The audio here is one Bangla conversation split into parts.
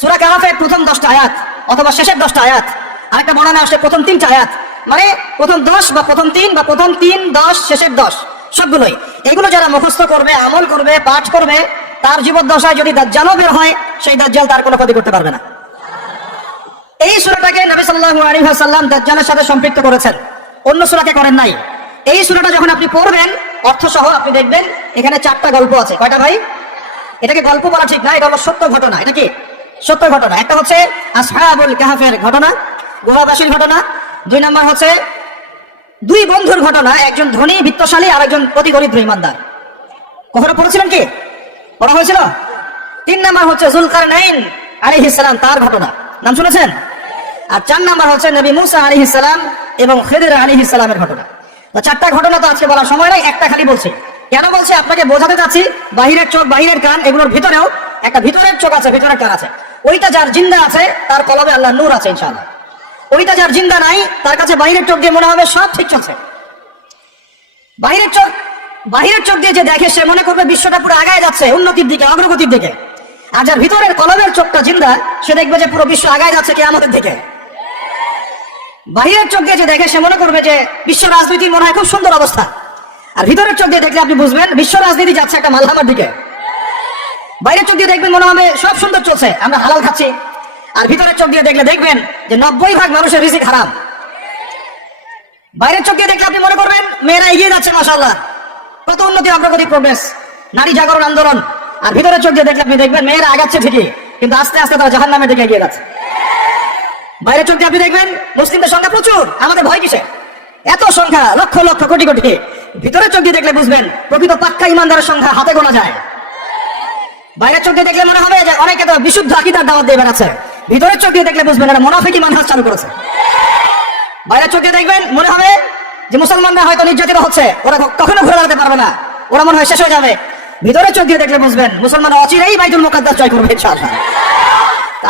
সূরা কাহফের প্রথম 10টা আয়াত অথবা শেষের 10টা আয়াত, আরেকটা বর্ণনা আসে প্রথম 3টা আয়াত, মানে প্রথম 10 বা প্রথম 3 বা প্রথম 3, 10, শেষের 10 সবগুলোই। এগুলো যারা মুখস্থ করবে, আমল করবে, পাঠ করবে, তার জীবদ্দশায় যদি দাজ্জালও বের হয়, সেই দাজ্জাল তার কোনো ক্ষতি করতে পারবে না। এই সূরাটাকে নবী সাল্লাল্লাহু আলাইহি ওয়াসাল্লাম দাজ্জালের সাথে সম্পৃক্ত করেছেন, অন্য সূরাকে করেন নাই। এই সূরাটা যখন আপনি পড়বেন অর্থ সহ, আপনি দেখবেন এখানে 4টা গল্প আছে। কয়টা ভাই? এটাকে গল্প বলা ঠিক না, এটা হলো সত্য ঘটনা। এটা কি সত্য ঘটনা? একটা হচ্ছে আসহাবুল কাহফের ঘটনা, গুহাবাসীর ঘটনা। 2 নম্বর হচ্ছে 2 বন্ধুর ঘটনা, একজন ধনী বিত্তশালী আর একজন অতি গরিব ইমানদার। কখনো পড়েছিলেন কি? পড়া হয়েছিল? 3 নম্বর হচ্ছে যুলকারনাইন আলাইহিস সালাম, তার ঘটনা, নাম শুনেছেন? আর 4 নম্বর হচ্ছে নবী মুসা আলাইহিস সালাম এবং খিদির আলাইহিস সালামের ঘটনা। তো 4টা ঘটনা তো আজকে বলার সময় নাই, একটা খালি বলছি। কেন বলছি? আপনাকে বোঝাতে চাচ্ছি বাহিরের চোখ, বাহিরের কান, এগুলোর ভিতরেও একটা ভিতরের চোখ আছে, ভিতরের কান আছে। ওইটা যার জিন্দা আছে তার কলবে আল্লাহর নূর আছে ইনশাআল্লাহ। ওইটা যার জিন্দা নাই, তার কাছে বাহিরের চোখ দিয়ে মনে হবে সব ঠিক চলছে। বাহিরের চোখ দিয়ে যে দেখে সে মনে করবে বিশ্বটা পুরো আগায় যাচ্ছে, উন্নতির দিকে, অগ্রগতির দিকে। আর যার ভিতরের কলবের চোখটা জিন্দা, সে দেখবে যে পুরো বিশ্ব আগায় যাচ্ছে কিয়ামতের দিকে। বাহিরের চোখ দিয়ে যে দেখে সে মনে করবে যে বিশ্ব রাজনীতির মনে হয় খুব সুন্দর অবস্থা, আর ভিতরের চোখ দিয়ে দেখলে আপনি বুঝবেন বিশ্ব রাজনীতি যাচ্ছে একটা মালহামার দিকে। বাইরের চোখ দিয়ে দেখবেন মনে হবে সব সুন্দর চলছে, আমরা হালাল খাচ্ছি। আর ভিতরের চোখ দিয়ে দেখলে দেখবেন যে 90% মানুষের রিজিক হারাম। বাইরের চোখ দিয়ে দেখলে আপনি মনে করবেন মেয়েরা এগিয়ে যাচ্ছে, মাশাআল্লাহ, কত উন্নতি, অগ্রগতি, প্রোগ্রেস, নারী জাগরণ আন্দোলন। আর ভিতরের চোখ দিয়ে দেখলে আপনি দেখবেন মেয়েরা আগাচ্ছে ঠিকই, কিন্তু আস্তে আস্তে তারা জাহান্নামের দিকে এগিয়ে যাচ্ছে। বাইরের চোখ দিয়ে আপনি দেখবেন মুসলিমদের সংখ্যা প্রচুর, আমাদের ভয় কিসে, এত সংখ্যা, লক্ষ লক্ষ, কোটি কোটি। ভিতরের চোখ দিয়ে দেখলে বুঝবেন প্রকৃত পাক্কা ইমানদারের সংখ্যা হাতে গোনা যায়। বাইরের চোখ দিয়ে দেখলে মনে হবে যে অনেকে তো বিশুদ্ধ আকীদার দাওয়াত দিয়ে বেড়াচ্ছে, ভিতরের চোখ দিয়ে দেখলে বুঝবেন এরা মুনাফিকি মানহাজ চালু করেছে। বাইরের চোখ দিয়ে দেখবেন মনে হবে যে মুসলমানরা হয়তো নির্যাতিত হচ্ছে, ওরা কখনো ঘুরে দাঁড়াতে পারবে না, ওরা মনে হয় শেষ হয়ে যাবে। ভিতরের চোখ দিয়ে দেখলে বুঝবেন মুসলমান অচিরেই বাইতুল মুকাদ্দাস জয় করবে ইনশাআল্লাহ।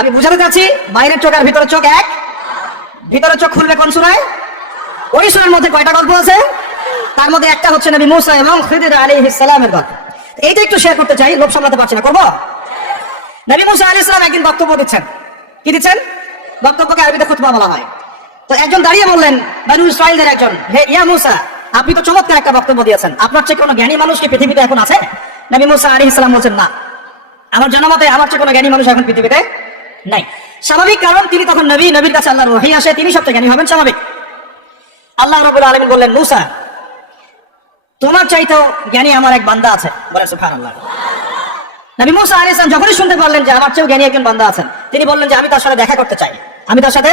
আমি বুঝাতে চাচ্ছি বাইরের চোখ আর ভিতরের চোখ এক। ভিতরের চোখ খুলবে কোন সূরায়? ওই সূরার মধ্যে কয়টা গল্প আছে? তার মধ্যে একটা হচ্ছে নবী মুসা এবং খিদির আলাইহিস সালামের গল্প। এইটা একটু শেয়ার করতে চাই, লোভ সামলাতে পারছি না, করবো? নবী মুসা আলাইহিস সালাম একদিন বক্তব্য দিচ্ছেন। কি দিচ্ছেন? বক্তব্যকে আরবিতে খুতবা বলা হয়। তো একজন দাঁড়িয়ে বললেন, বনু ইসরাঈলের একজন, হে ইয়া মুসা, আপনি তো চমৎকার একটা বক্তব্য দিয়েছেন, আপনার চেয়ে কোনো জ্ঞানী মানুষ কি পৃথিবীতে এখন আছে? নবী মুসা আলাইহিস সালাম বলছেন, না, আমার জানামতে আমার চেয়ে কোনো জ্ঞানী মানুষ এখন পৃথিবীতে নাই। স্বাভাবিক, কারণ তিনি তখন নবী, নবীর কাছে আল্লাহর ওহী আসে, তিনি সবচেয়ে জ্ঞানী হবেন, স্বাভাবিক। আল্লাহ রাব্বুল আলামিন বললেন, মুসা, তোমার চাইতেও জ্ঞানী আমার এক বান্দা আছে। বলেন সুবহানাল্লাহ। নবী মুসা আলাইহিস সালাম যখনই শুনতে পারলেন যে আমার চেয়েও জ্ঞানী একজন বান্দা আছেন, তিনি বললেন যে আমি তার সাথে দেখা করতে চাই, আমি তার সাথে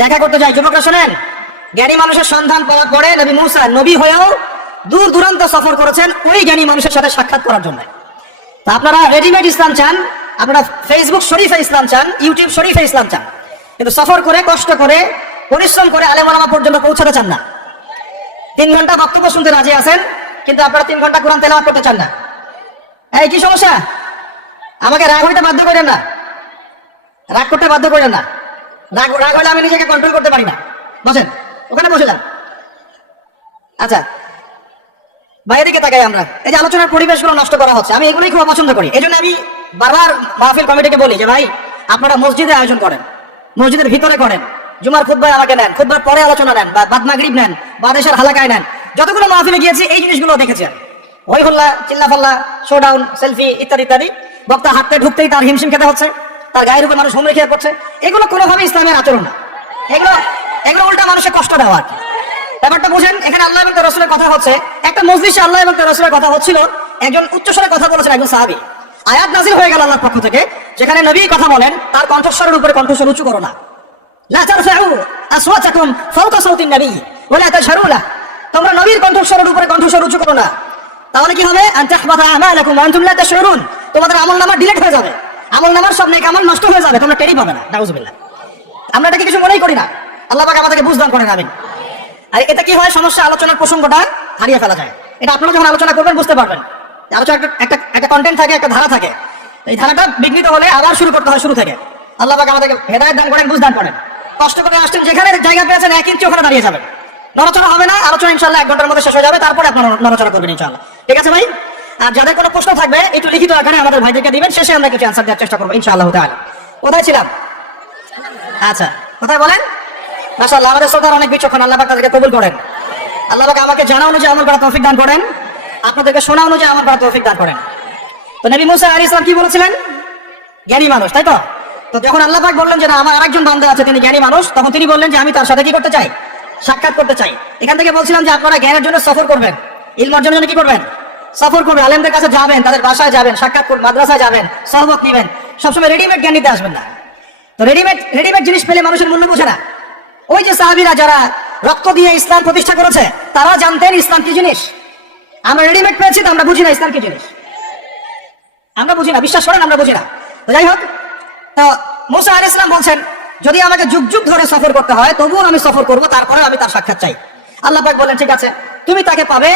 দেখা করতে চাই। যুবকরা শোনেন, জ্ঞানী মানুষের সন্ধান পাওয়ার পরে নবী মুসা নবী হয়েও দূর দূরান্ত সফর করেছেন ওই জ্ঞানী মানুষের সাথে সাক্ষাৎ করার জন্য। তা আপনারা রেডিমেড ইসলাম চান, আপনারা ফেসবুক শরীফে ইসলাম চান, ইউটিউব শরীফে ইসলাম চান, কিন্তু সফর করে, কষ্ট করে, পরিশ্রম করে আলেম ওলামা পর্যন্ত পৌঁছাতে চান না। 3 ঘন্টা বক্তব্য শুনতে রাজি আছেন, কিন্তু আপনারা 3 ঘন্টা কোরআন তেলাওয়াত করতে চান না। এই কি সমস্যা? আমাকে রাগ হইতে বাধ্য করেন না, রাগ করতে বাধ্য করেন না। রাগ হলে আমি নিজেকে কন্ট্রোল করতে পারি না। বসেন, ওখানে বসে যান। আচ্ছা, বাইরে দিকে তাকাই আমরা। এই যে আলোচনার পরিবেশগুলো নষ্ট করা হচ্ছে, আমি এগুলোই খুব পছন্দ করি। এই জন্য আমি বারবার মাহফিল কমিটিকে বলি যে ভাই, আপনারা মসজিদে আয়োজন করেন, মসজিদের ভিতরে করেন, জুমার খুতবায় আমাকে নেন, খুতবার পরে আলোচনা নেন, বা বাদ মাগরিব নেন, বা দেশের হালাকায় নেন। যতগুলো মাহফিলে গিয়েছি এই জিনিসগুলো দেখেছি আমি। হই হল্লা, চিল্লাফাল্লা, শোডাউন, সেলফি ইত্যাদি ইত্যাদি। বক্তা হাঁটতে ঢুকতেই তার হিমশিম খেতে হচ্ছে, তার গায়ের উপর মানুষ হুমড়ি খেয়ে পড়ছে। এগুলো কোনোভাবে ইসলামের আচরণ না। এগুলো উল্টা মানুষের কষ্ট দেওয়া আর কি। ব্যাপারটা বুঝেন, এখানে আল্লাহ এবং তার রাসূলের কথা হচ্ছে। একটা মজলিসে আল্লাহ এবং তার রাসূলের কথা হচ্ছিল, একজন উচ্চস্বরে কথা বলেছেন একজন সাহাবী। আয়াত নাযিল হয়ে গেল আল্লাহর পক্ষ থেকে, যেখানে নবী কথা বলেন, তার কণ্ঠস্বরের উপরে কণ্ঠস্বর উঁচু করো না। লা তারফাউ আসওয়াতাকুম ফাওকা সাওতিন নবী ওয়া লা তাজহারু লাহু, তোমরা নবীর কণ্ঠস্বরের উপরে কণ্ঠস্বর উঁচু করো না। তাহলে কি হবে? আন তাহবাতা আমালাকুম ওয়া আনতুম লা তাশউরুন, তোমাদের আমলনামা ডিলিট হয়ে যাবে, আমলনামার সব নেক আমল নষ্ট হয়ে যাবে, তোমরা টেরই পাবে না। নাউযুবিল্লাহ। আমরা এটাকে কিছু মনেই করি না। আল্লাহ পাক আমাদেরকে বুঝদান করেন, আমিন। আর এটা কি হয়, সমস্যা, আলোচনার প্রসঙ্গটা হারিয়ে ফেলা যায়। এটা আপনারা যখন আলোচনা করবেন বুঝতে পারবেন। আলোচনা একটা কন্টেন্ট থাকে, একটা ধারা থাকে। এই ধারাটা বিঘ্নিত হলে আবার শুরু করতে হয় শুরু থেকে। আল্লাহ পাক আমাদেরকে হেদায়েত দান করেন, বুঝদান করেন। কষ্ট করে আসছেন, যেখানে জায়গা পেয়েছেন 1 ইঞ্চি ওখানে দাঁড়িয়ে যাবেন। নড়াচড়া হবে না, আলোচনা ইনশাআল্লাহ 1 ঘন্টার মধ্যে শেষ হয়ে যাবে, তারপরে আপনারা নড়াচড়া করবেন ইনশাআল্লাহ। ঠিক আছে ভাই? আর যাদের কোনো প্রশ্ন থাকবে একটু লিখিত আকারে আমাদের ভাইদেরকে দিবেন, শেষে আমরা কিছু অ্যানসার দেওয়ার চেষ্টা করবো ইনশাআল্লাহ তাআলা। কোথায় ছিলাম? আচ্ছা, কোথায় বলেন? মাশাআল্লাহ, আমাদের শ্রোতার অনেক বিচক্ষণ, আল্লাহ পাক তাদেরকে কবুল করেন। আল্লাহ পাক আমাকে জানা অনুযায়ী আমল করার তৌফিক দান করেন, আপনাদেরকে শোনা অনুযায়ী আমল করার তৌফিক দান করেন। তো নবী মুসা আলাইহিস সালাম কি বলেছিলেন? জ্ঞানী মানুষ, তাই তো? তো যখন আল্লাহ পাক বললেন যে না, আমার আরেকজন বান্দা আছে তিনি জ্ঞানী মানুষ, তখন তিনি বললেন যে আমি তার সাথে কি করতে চাই? সাক্ষাৎ করতে চাই। এখান থেকে বলছিলাম যে আপনারা জ্ঞানের জন্য সফর করবেন, ইলম অর্জনের জন্য কি করবেন? সফর করবেন, আলেমদের কাছে যাবেন, তাদের বাসায় যাবেন, সাক্ষাৎ করবেন, মাদ্রাসায় যাবেন, সহবত নেবেন। সবসময় রেডিমেড জ্ঞান নিতে আসবেন না। তো রেডিমেড জিনিস পেলে মানুষের মূল্য বোঝে না। ওই যে সাহাবীরা যারা রক্ত দিয়ে ইসলাম প্রতিষ্ঠা করেছে, তারা জানতেন ইসলাম কি জিনিস। আমরা রেডিমেড পেয়েছি তো আমরা বুঝি না ইসলাম কি জিনিস, আমরা বুঝি না, বিশ্বাস করেন আমরা বুঝি না। তো যাই হোক, তো মুসা আলাইহিস সালাম বলছেন যদি আমাকে যুগ যুগ ধরে সফর করতে হয় তবুও আমি সফর করব, তারপরে আমি তার সাক্ষাৎ চাই। আল্লাহ পাক বলেন ঠিক আছে, তুমি তাকে পাবে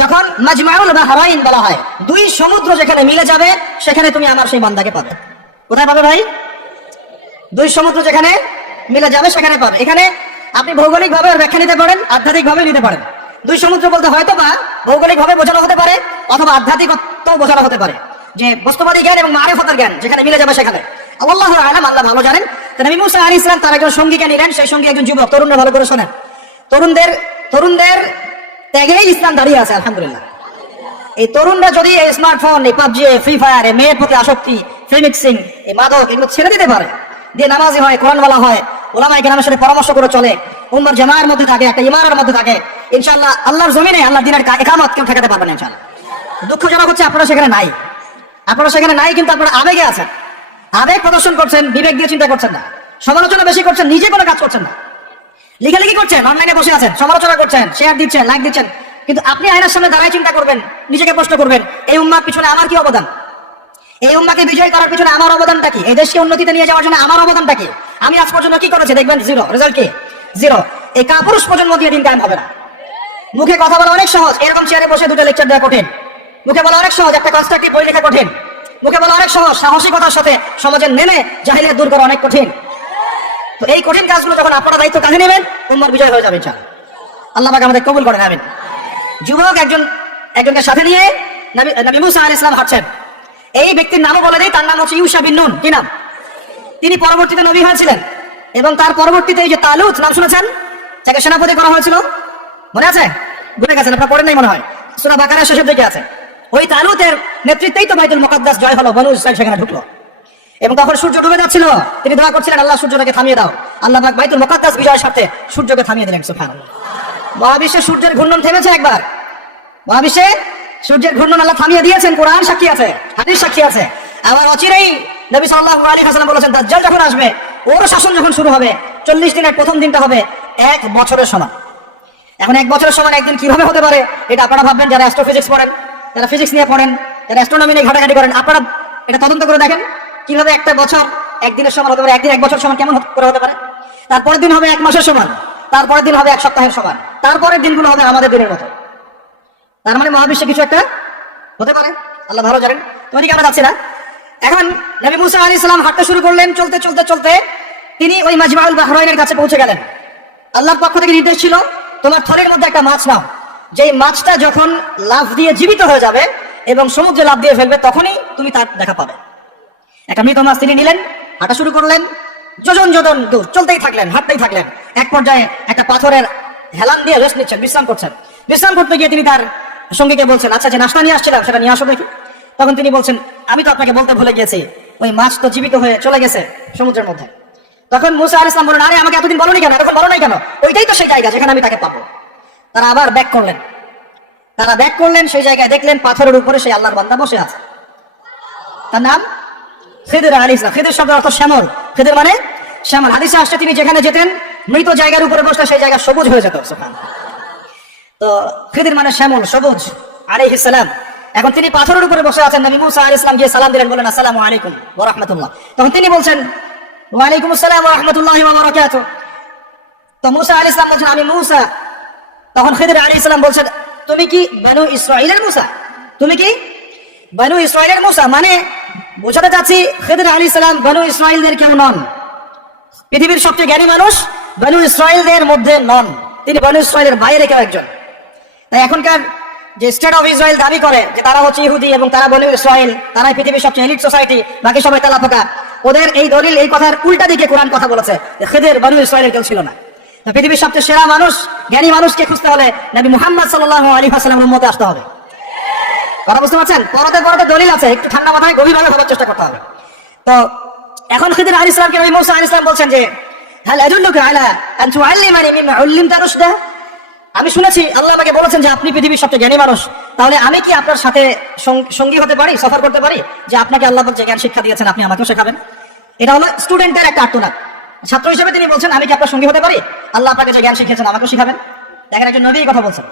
যখন মাজমাউল বাহরাইন বলা হয়, দুই সমুদ্র যেখানে মিলে যাবে সেখানে তুমি আমার সেই বান্দাকে পাবে। কোথায় পাবে ভাই? দুই সমুদ্র যেখানে মিলে যাবে সেখানে পাবে। এখানে আপনি ভৌগোলিক ভাবে ব্যাখ্যা নিতে পারেন, আধ্যাত্মিক ভাবে নিতে পারেন। দুই সমুদ্র বলতে হয়তো বা ভৌগোলিক ভাবে বোঝানো হতে পারে, অথবা আধ্যাত্মিকত্ব বোঝানো হতে পারে, যে বস্তুবাদী জ্ঞান এবং মারিফতের জ্ঞান যেখানে মিলে যাবে সেখানে। আল্লাহু আ'লাম, আল্লাহ ভালো জানেন। তো নবী মুসা আলাইহিস সালাম তার একজন সঙ্গীকে নিলেন, সেই সঙ্গী একজন যুবক। তরুণরা ভালো করে শোনেন, তরুণদের ত্যাগেই ইসলাম দাঁড়িয়ে আছে আলহামদুলিল্লাহ। এই তরুণরা যদি এই স্মার্টফোন, এই পাবজি, ফ্রি ফায়ার, মেয়ের প্রতি আসক্তি, ফ্রি মিক্সিং, এই মাদক এগুলো ছেড়ে দিতে পারে, দিয়ে নামাজি হয়, কোরআনওয়ালা হয়, ওলামায়ে কেরামের সাথে পরামর্শ করে চলে, উম্মার জামাতের মধ্যে থাকে, একটা ইমানের মধ্যে থাকে, ইনশাআল্লাহ আল্লাহর জমিনে আল্লাহর দ্বীনের ইকামত কেউ ঠেকাতে পারবে না ইনশাআল্লাহ। দুঃখজনক হচ্ছে আপনারা সেখানে নাই, কিন্তু আপনারা আবেগে আছেন, আবেগ প্রদর্শন করছেন, বিবেক দিয়ে চিন্তা করছেন না, সমালোচনা বেশি করছেন, নিজে কোনো কাজ করছেন না, লেখালেখি করছেন, অনলাইনে বসে আছেন, সমালোচনা করছেন, শেয়ার দিচ্ছেন, লাইক দিচ্ছেন, কিন্তু আপনি আয়নার সামনে দাঁড়ায় চিন্তা করবেন, নিজেকে প্রশ্ন করবেন, এই উম্মার পিছনে আমার কি অবদান? এই উম্মাকে বিজয় করার পিছনে আমার অবদানটা কি? এই দেশকে উন্নতিতে নিয়ে যাওয়ার জন্য আমার অবদানটা কি? আমি আজ পর্যন্ত কি করেছি? দেখবেন জিরো, রেজাল্ট কি? জিরো। এই কাপুরুষ প্রজন্ম দিয়ে দিন কায়েম হবে না। মুখে কথা বলা অনেক সহজ, এরকম চেয়ারে বসে দুটো লেকচার দেওয়া কঠিন। মুখে বলা অনেক সহজ, একটা কনস্ট্রাকটিভ বই লেখা কঠিন। মুখে বলা অনেক সহজ, সাহসিকতার সাথে সমাজে নেমে জাহিলিয়াত দূর করা অনেক কঠিন। তো এই কঠিন কাজগুলো যখন আপনারা দায়িত্ব কাঁধে নেবেন, উম্মার বিজয় হয়ে যাবে ইনশাআল্লাহ। আল্লাহ পাক আমাদের কবুল করেন, আমিন। যুবক একজনকে সাথে নিয়ে নবী মুসা আলাইহিস সালাম হাঁটছেন। এই ব্যক্তির নামও বলে দেই, তার নাম হচ্ছে ইউশা বিন নুন। কি নাম? তিনি পরবর্তীতে নবী হয়েছিলেন, এবং তার পরবর্তীতে এই যে তালুত নাম শুনেছেন, যাকে সেনাপতি করা হয়েছিল, মনে আছে? ভুলে গেছেন, আপনারা পড়েন নাই মনে হয়, সূরা বাকারার শেষের দিকে আছে। ওই তালুতের নেতৃত্বেই তো বাইতুল মুকাদ্দাস জয় হলো, বনু ইসরাইল সেখানে ঢুকলো। এবং তখন সূর্য ডুবে যাচ্ছিল, তিনি দোয়া করছিলেন আল্লাহ সূর্যটাকে থামিয়ে দাও। আল্লাহ পাক বাইতুল মুকাদ্দাস বিজয়ের সাথে সূর্যকে থামিয়ে দিলেন। সুবহানাল্লাহ। মহাবিশ্বে সূর্যের ঘূর্ণন থেমেছে একবার, মহাবিশ্বে সূর্যের ঘূর্ণন আল্লাহ থামিয়ে দিয়েছেন। কোরআন সাক্ষী আছে, হাদিস সাক্ষী আছে। আবার অচিরেই নবী সাল্লাল্লাহু আলাইহি ওয়াসাল্লাম বলেছেন দাজ্জাল যখন আসবে, ওর শাসন যখন শুরু হবে, 40 দিনের প্রথম দিনটা হবে 1 বছরের সমান। এখন 1 বছরের সমান একদিন কিভাবে হতে পারে, এটা আপনারা ভাববেন, যারা অ্যাস্ট্রোফিজিক্স পড়েন, যারা ফিজিক্স নিয়ে পড়েন, যারা অ্যাস্ট্রোনমি নিয়ে ঘাটাঘাটি করেন, আপনারা এটা তদন্ত করে দেখেন কিভাবে একটা বছর একদিনের সমান হতে পারে। একদিন 1 বছর সমান কেমন করে হতে পারে? তারপরের দিন হবে 1 মাসের সমান, তারপরের দিন হবে 1 সপ্তাহের সমান, তারপরের দিনগুলো হবে আমাদের দিনের মতো। তার মানে মহাবিশ্বে কিছু একটা হতে পারে, আল্লাহ ভালো জানেন। তো ওদিকে আমরা যাচ্ছি না। এখন নবী মুসা আলাইহিস সালাম হাঁটতে শুরু করলেন। চলতে চলতে চলতে তিনি ওই মাজমাউল বাহরাইনের কাছে পৌঁছে গেলেন। আল্লাহর পক্ষ থেকে নির্দেশ ছিল, তোমার থলের মধ্যে একটা মাছ নাও, যেই মাছটা যখন লাফ দিয়ে জীবিত হয়ে যাবে এবং সমুদ্রে লাফ দিয়ে ফেলবে, তখনই তুমি তার দেখা পাবে। একটা মৃত মাছ তিনি নিলেন, হাঁটা শুরু করলেন, যোজন দূর চলতেই থাকলেন, হাঁটতেই থাকলেন। এক পর্যায়ে একটা পাথরের হেলান দিয়ে রেস্ট নিচ্ছেন, বিশ্রাম করছেন। বিশ্রাম করতে গিয়ে তিনি তার সঙ্গীকে বলছেন, আচ্ছা যে নাশতা নিয়ে আসছিলাম সেটা নিয়ে আসো দেখি। তখন তিনি বলছেন, আমি তো আপনাকে বলতে ভুলে গেছি, ওই মাছ তো জীবিত হয়ে চলে গেছে সমুদ্রের মধ্যে। তখন মুসা আলাইহিস সালাম বললেন, আরে আমাকে এতদিন বলোনি কেন, এতক্ষণ বলো নাই কেন? ওইটাই তো সেই জায়গা যেখানে আমি তাকে পাবো। তারা আবার ব্যাক করলেন, সেই জায়গায় দেখলেন পাথরের উপরে সেই আল্লাহর বান্দা বসে আছে। তার নাম খিদির আলাইহিস সালাম। খিদির শব্দের অর্থ শ্যামল, খিদির মানে শ্যামল। হাদিসে আসছে তিনি যেখানে যেতেন, মৃত জায়গার উপরে বসলে সেই জায়গা সবুজ হয়ে যেত। সুবহানাল্লাহ। তো খিদির মানে শ্যামল, সবুজ আলাইহিস সালাম। এখন তিনি পাথরের উপরে বসে আছেন। নবী মুসা আলাইহিস সালাম গিয়ে সালাম দিলেন, বলেন আসসালামু আলাইকুম ওয়া রাহমাতুল্লাহ। তখন তিনি বলছেন, ওয়া আলাইকুম আসসালাম ওয়া রাহমাতুল্লাহি ওয়া বারাকাতুহু। তো মুসা আলাইহিস সালাম বলছেন, আমি মুসা। তখন খিদির আলাইহিস সালাম বলছেন, তুমি কি বনু ইসরাইলের মুসা? তুমি কি বনু ইসরাইলের মুসা? মানে বোঝাতে চাচ্ছি খিদির আলাইহিস সালাম বনু ইসরাইলদের কেউ নন। পৃথিবীর সবচেয়ে জ্ঞানী মানুষ বনু ইসরাইলদের মধ্যে নন, তিনি বনু ইসরাইলের বাইরে কেউ একজন। তাই এখনকার যে স্টেট অফ ইসরায়েল দাবি করে যে তারা হচ্ছে ইহুদি এবং তারা বনু ইসরাইল, তারাই পৃথিবীর সবচেয়ে এলিট সোসাইটি, বাকি সবাই তেলাপোকা, ওদের এই দলিল এই কথার উল্টা দিকে কোরআন কথা বলেছে যে খিদির বনু ইসরায়েলের কেউ ছিল না। তো পৃথিবীর সবচেয়ে সেরা মানুষ, জ্ঞানী মানুষকে খুঁজতে হলে নবী মুহাম্মদ সাল্লাল্লাহু আলাইহি ওয়াসাল্লামের উম্মতে আসতে হবে। কথা বুঝতে পারছেন? পরতে পরতে দলিল আছে, একটু ঠান্ডা মাথায় গভীরভাবে ভাবার চেষ্টা করতে হবে। তো এখন খিদির আলাইহিস সালামকে নবী মুসা আলাইহিস সালাম বলছেন যে হাল আদুল্লুকা আলা আন তুআল্লিমানি মিম্মা উল্লিমতা রুশদা, আমি শুনেছি আল্লাহ আমাকে বলেছেন যে আপনি পৃথিবীর সবচেয়ে জ্ঞানী মানুষ, তাহলে আমি কি আপনার সাথে সঙ্গী হতে পারি, সফর করতে পারি, যে আপনাকে আল্লাহ যে জ্ঞান শিক্ষা দিয়েছেন আপনি আমাকেও শেখাবেন? এটা হলো স্টুডেন্টের একটা আর্তনাদ। ছাত্র হিসেবে তিনি বলছেন আমি কি আপনার সঙ্গী হতে পারি, আল্লাহ আপনাকে যে জ্ঞান শিখিয়েছেন আমাকেও শিখাবেন। দেখেন একজন নবী কথা বলছেন।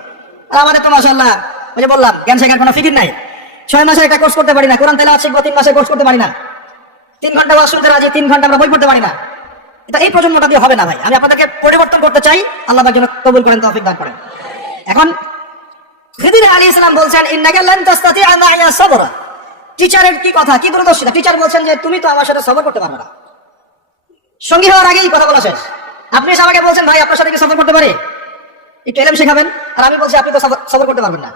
আর আমাদের তো মাশাআল্লাহ ওই যে বললাম জ্ঞান শেখার কোনো ফিকির নাই। 6 মাসের একটা কোর্স করতে পারি না, কোরআন তেলাওয়াত শিখবো 3 মাসের কোর্স করতে পারি না, 3 ঘন্টা ওয়াজ শুনতে রাজি, 3 ঘন্টা আমরা বই পড়তে পারি না। এটা এই প্রজন্মটা দিয়ে হবে না ভাই। আমি আপনাদেরকে পরিবর্তন করতে চাই, আল্লাহ পাক যেন কবুল করেন, তৌফিক দান করেন। এখন খিদির আলাইহিস সালাম বলছেন ইন্নাকা লান তাসতাতিআ মা'ইয়া সাবরা। টিচারের কি কথা, কি দূরদর্শিতা! টিচার বলছেন যে তুমি তো আমার সাথে সফর করতে পারবে না। সঙ্গী হওয়ার আগেই কথা বলা শেষ। আপনি এসে আমাকে বলছেন ভাই আপনার সাথে কি সফর করতে পারি, একটু এলেম শেখাবেন, আর আমি বলছি আপনি তো সফর করতে পারবেন না।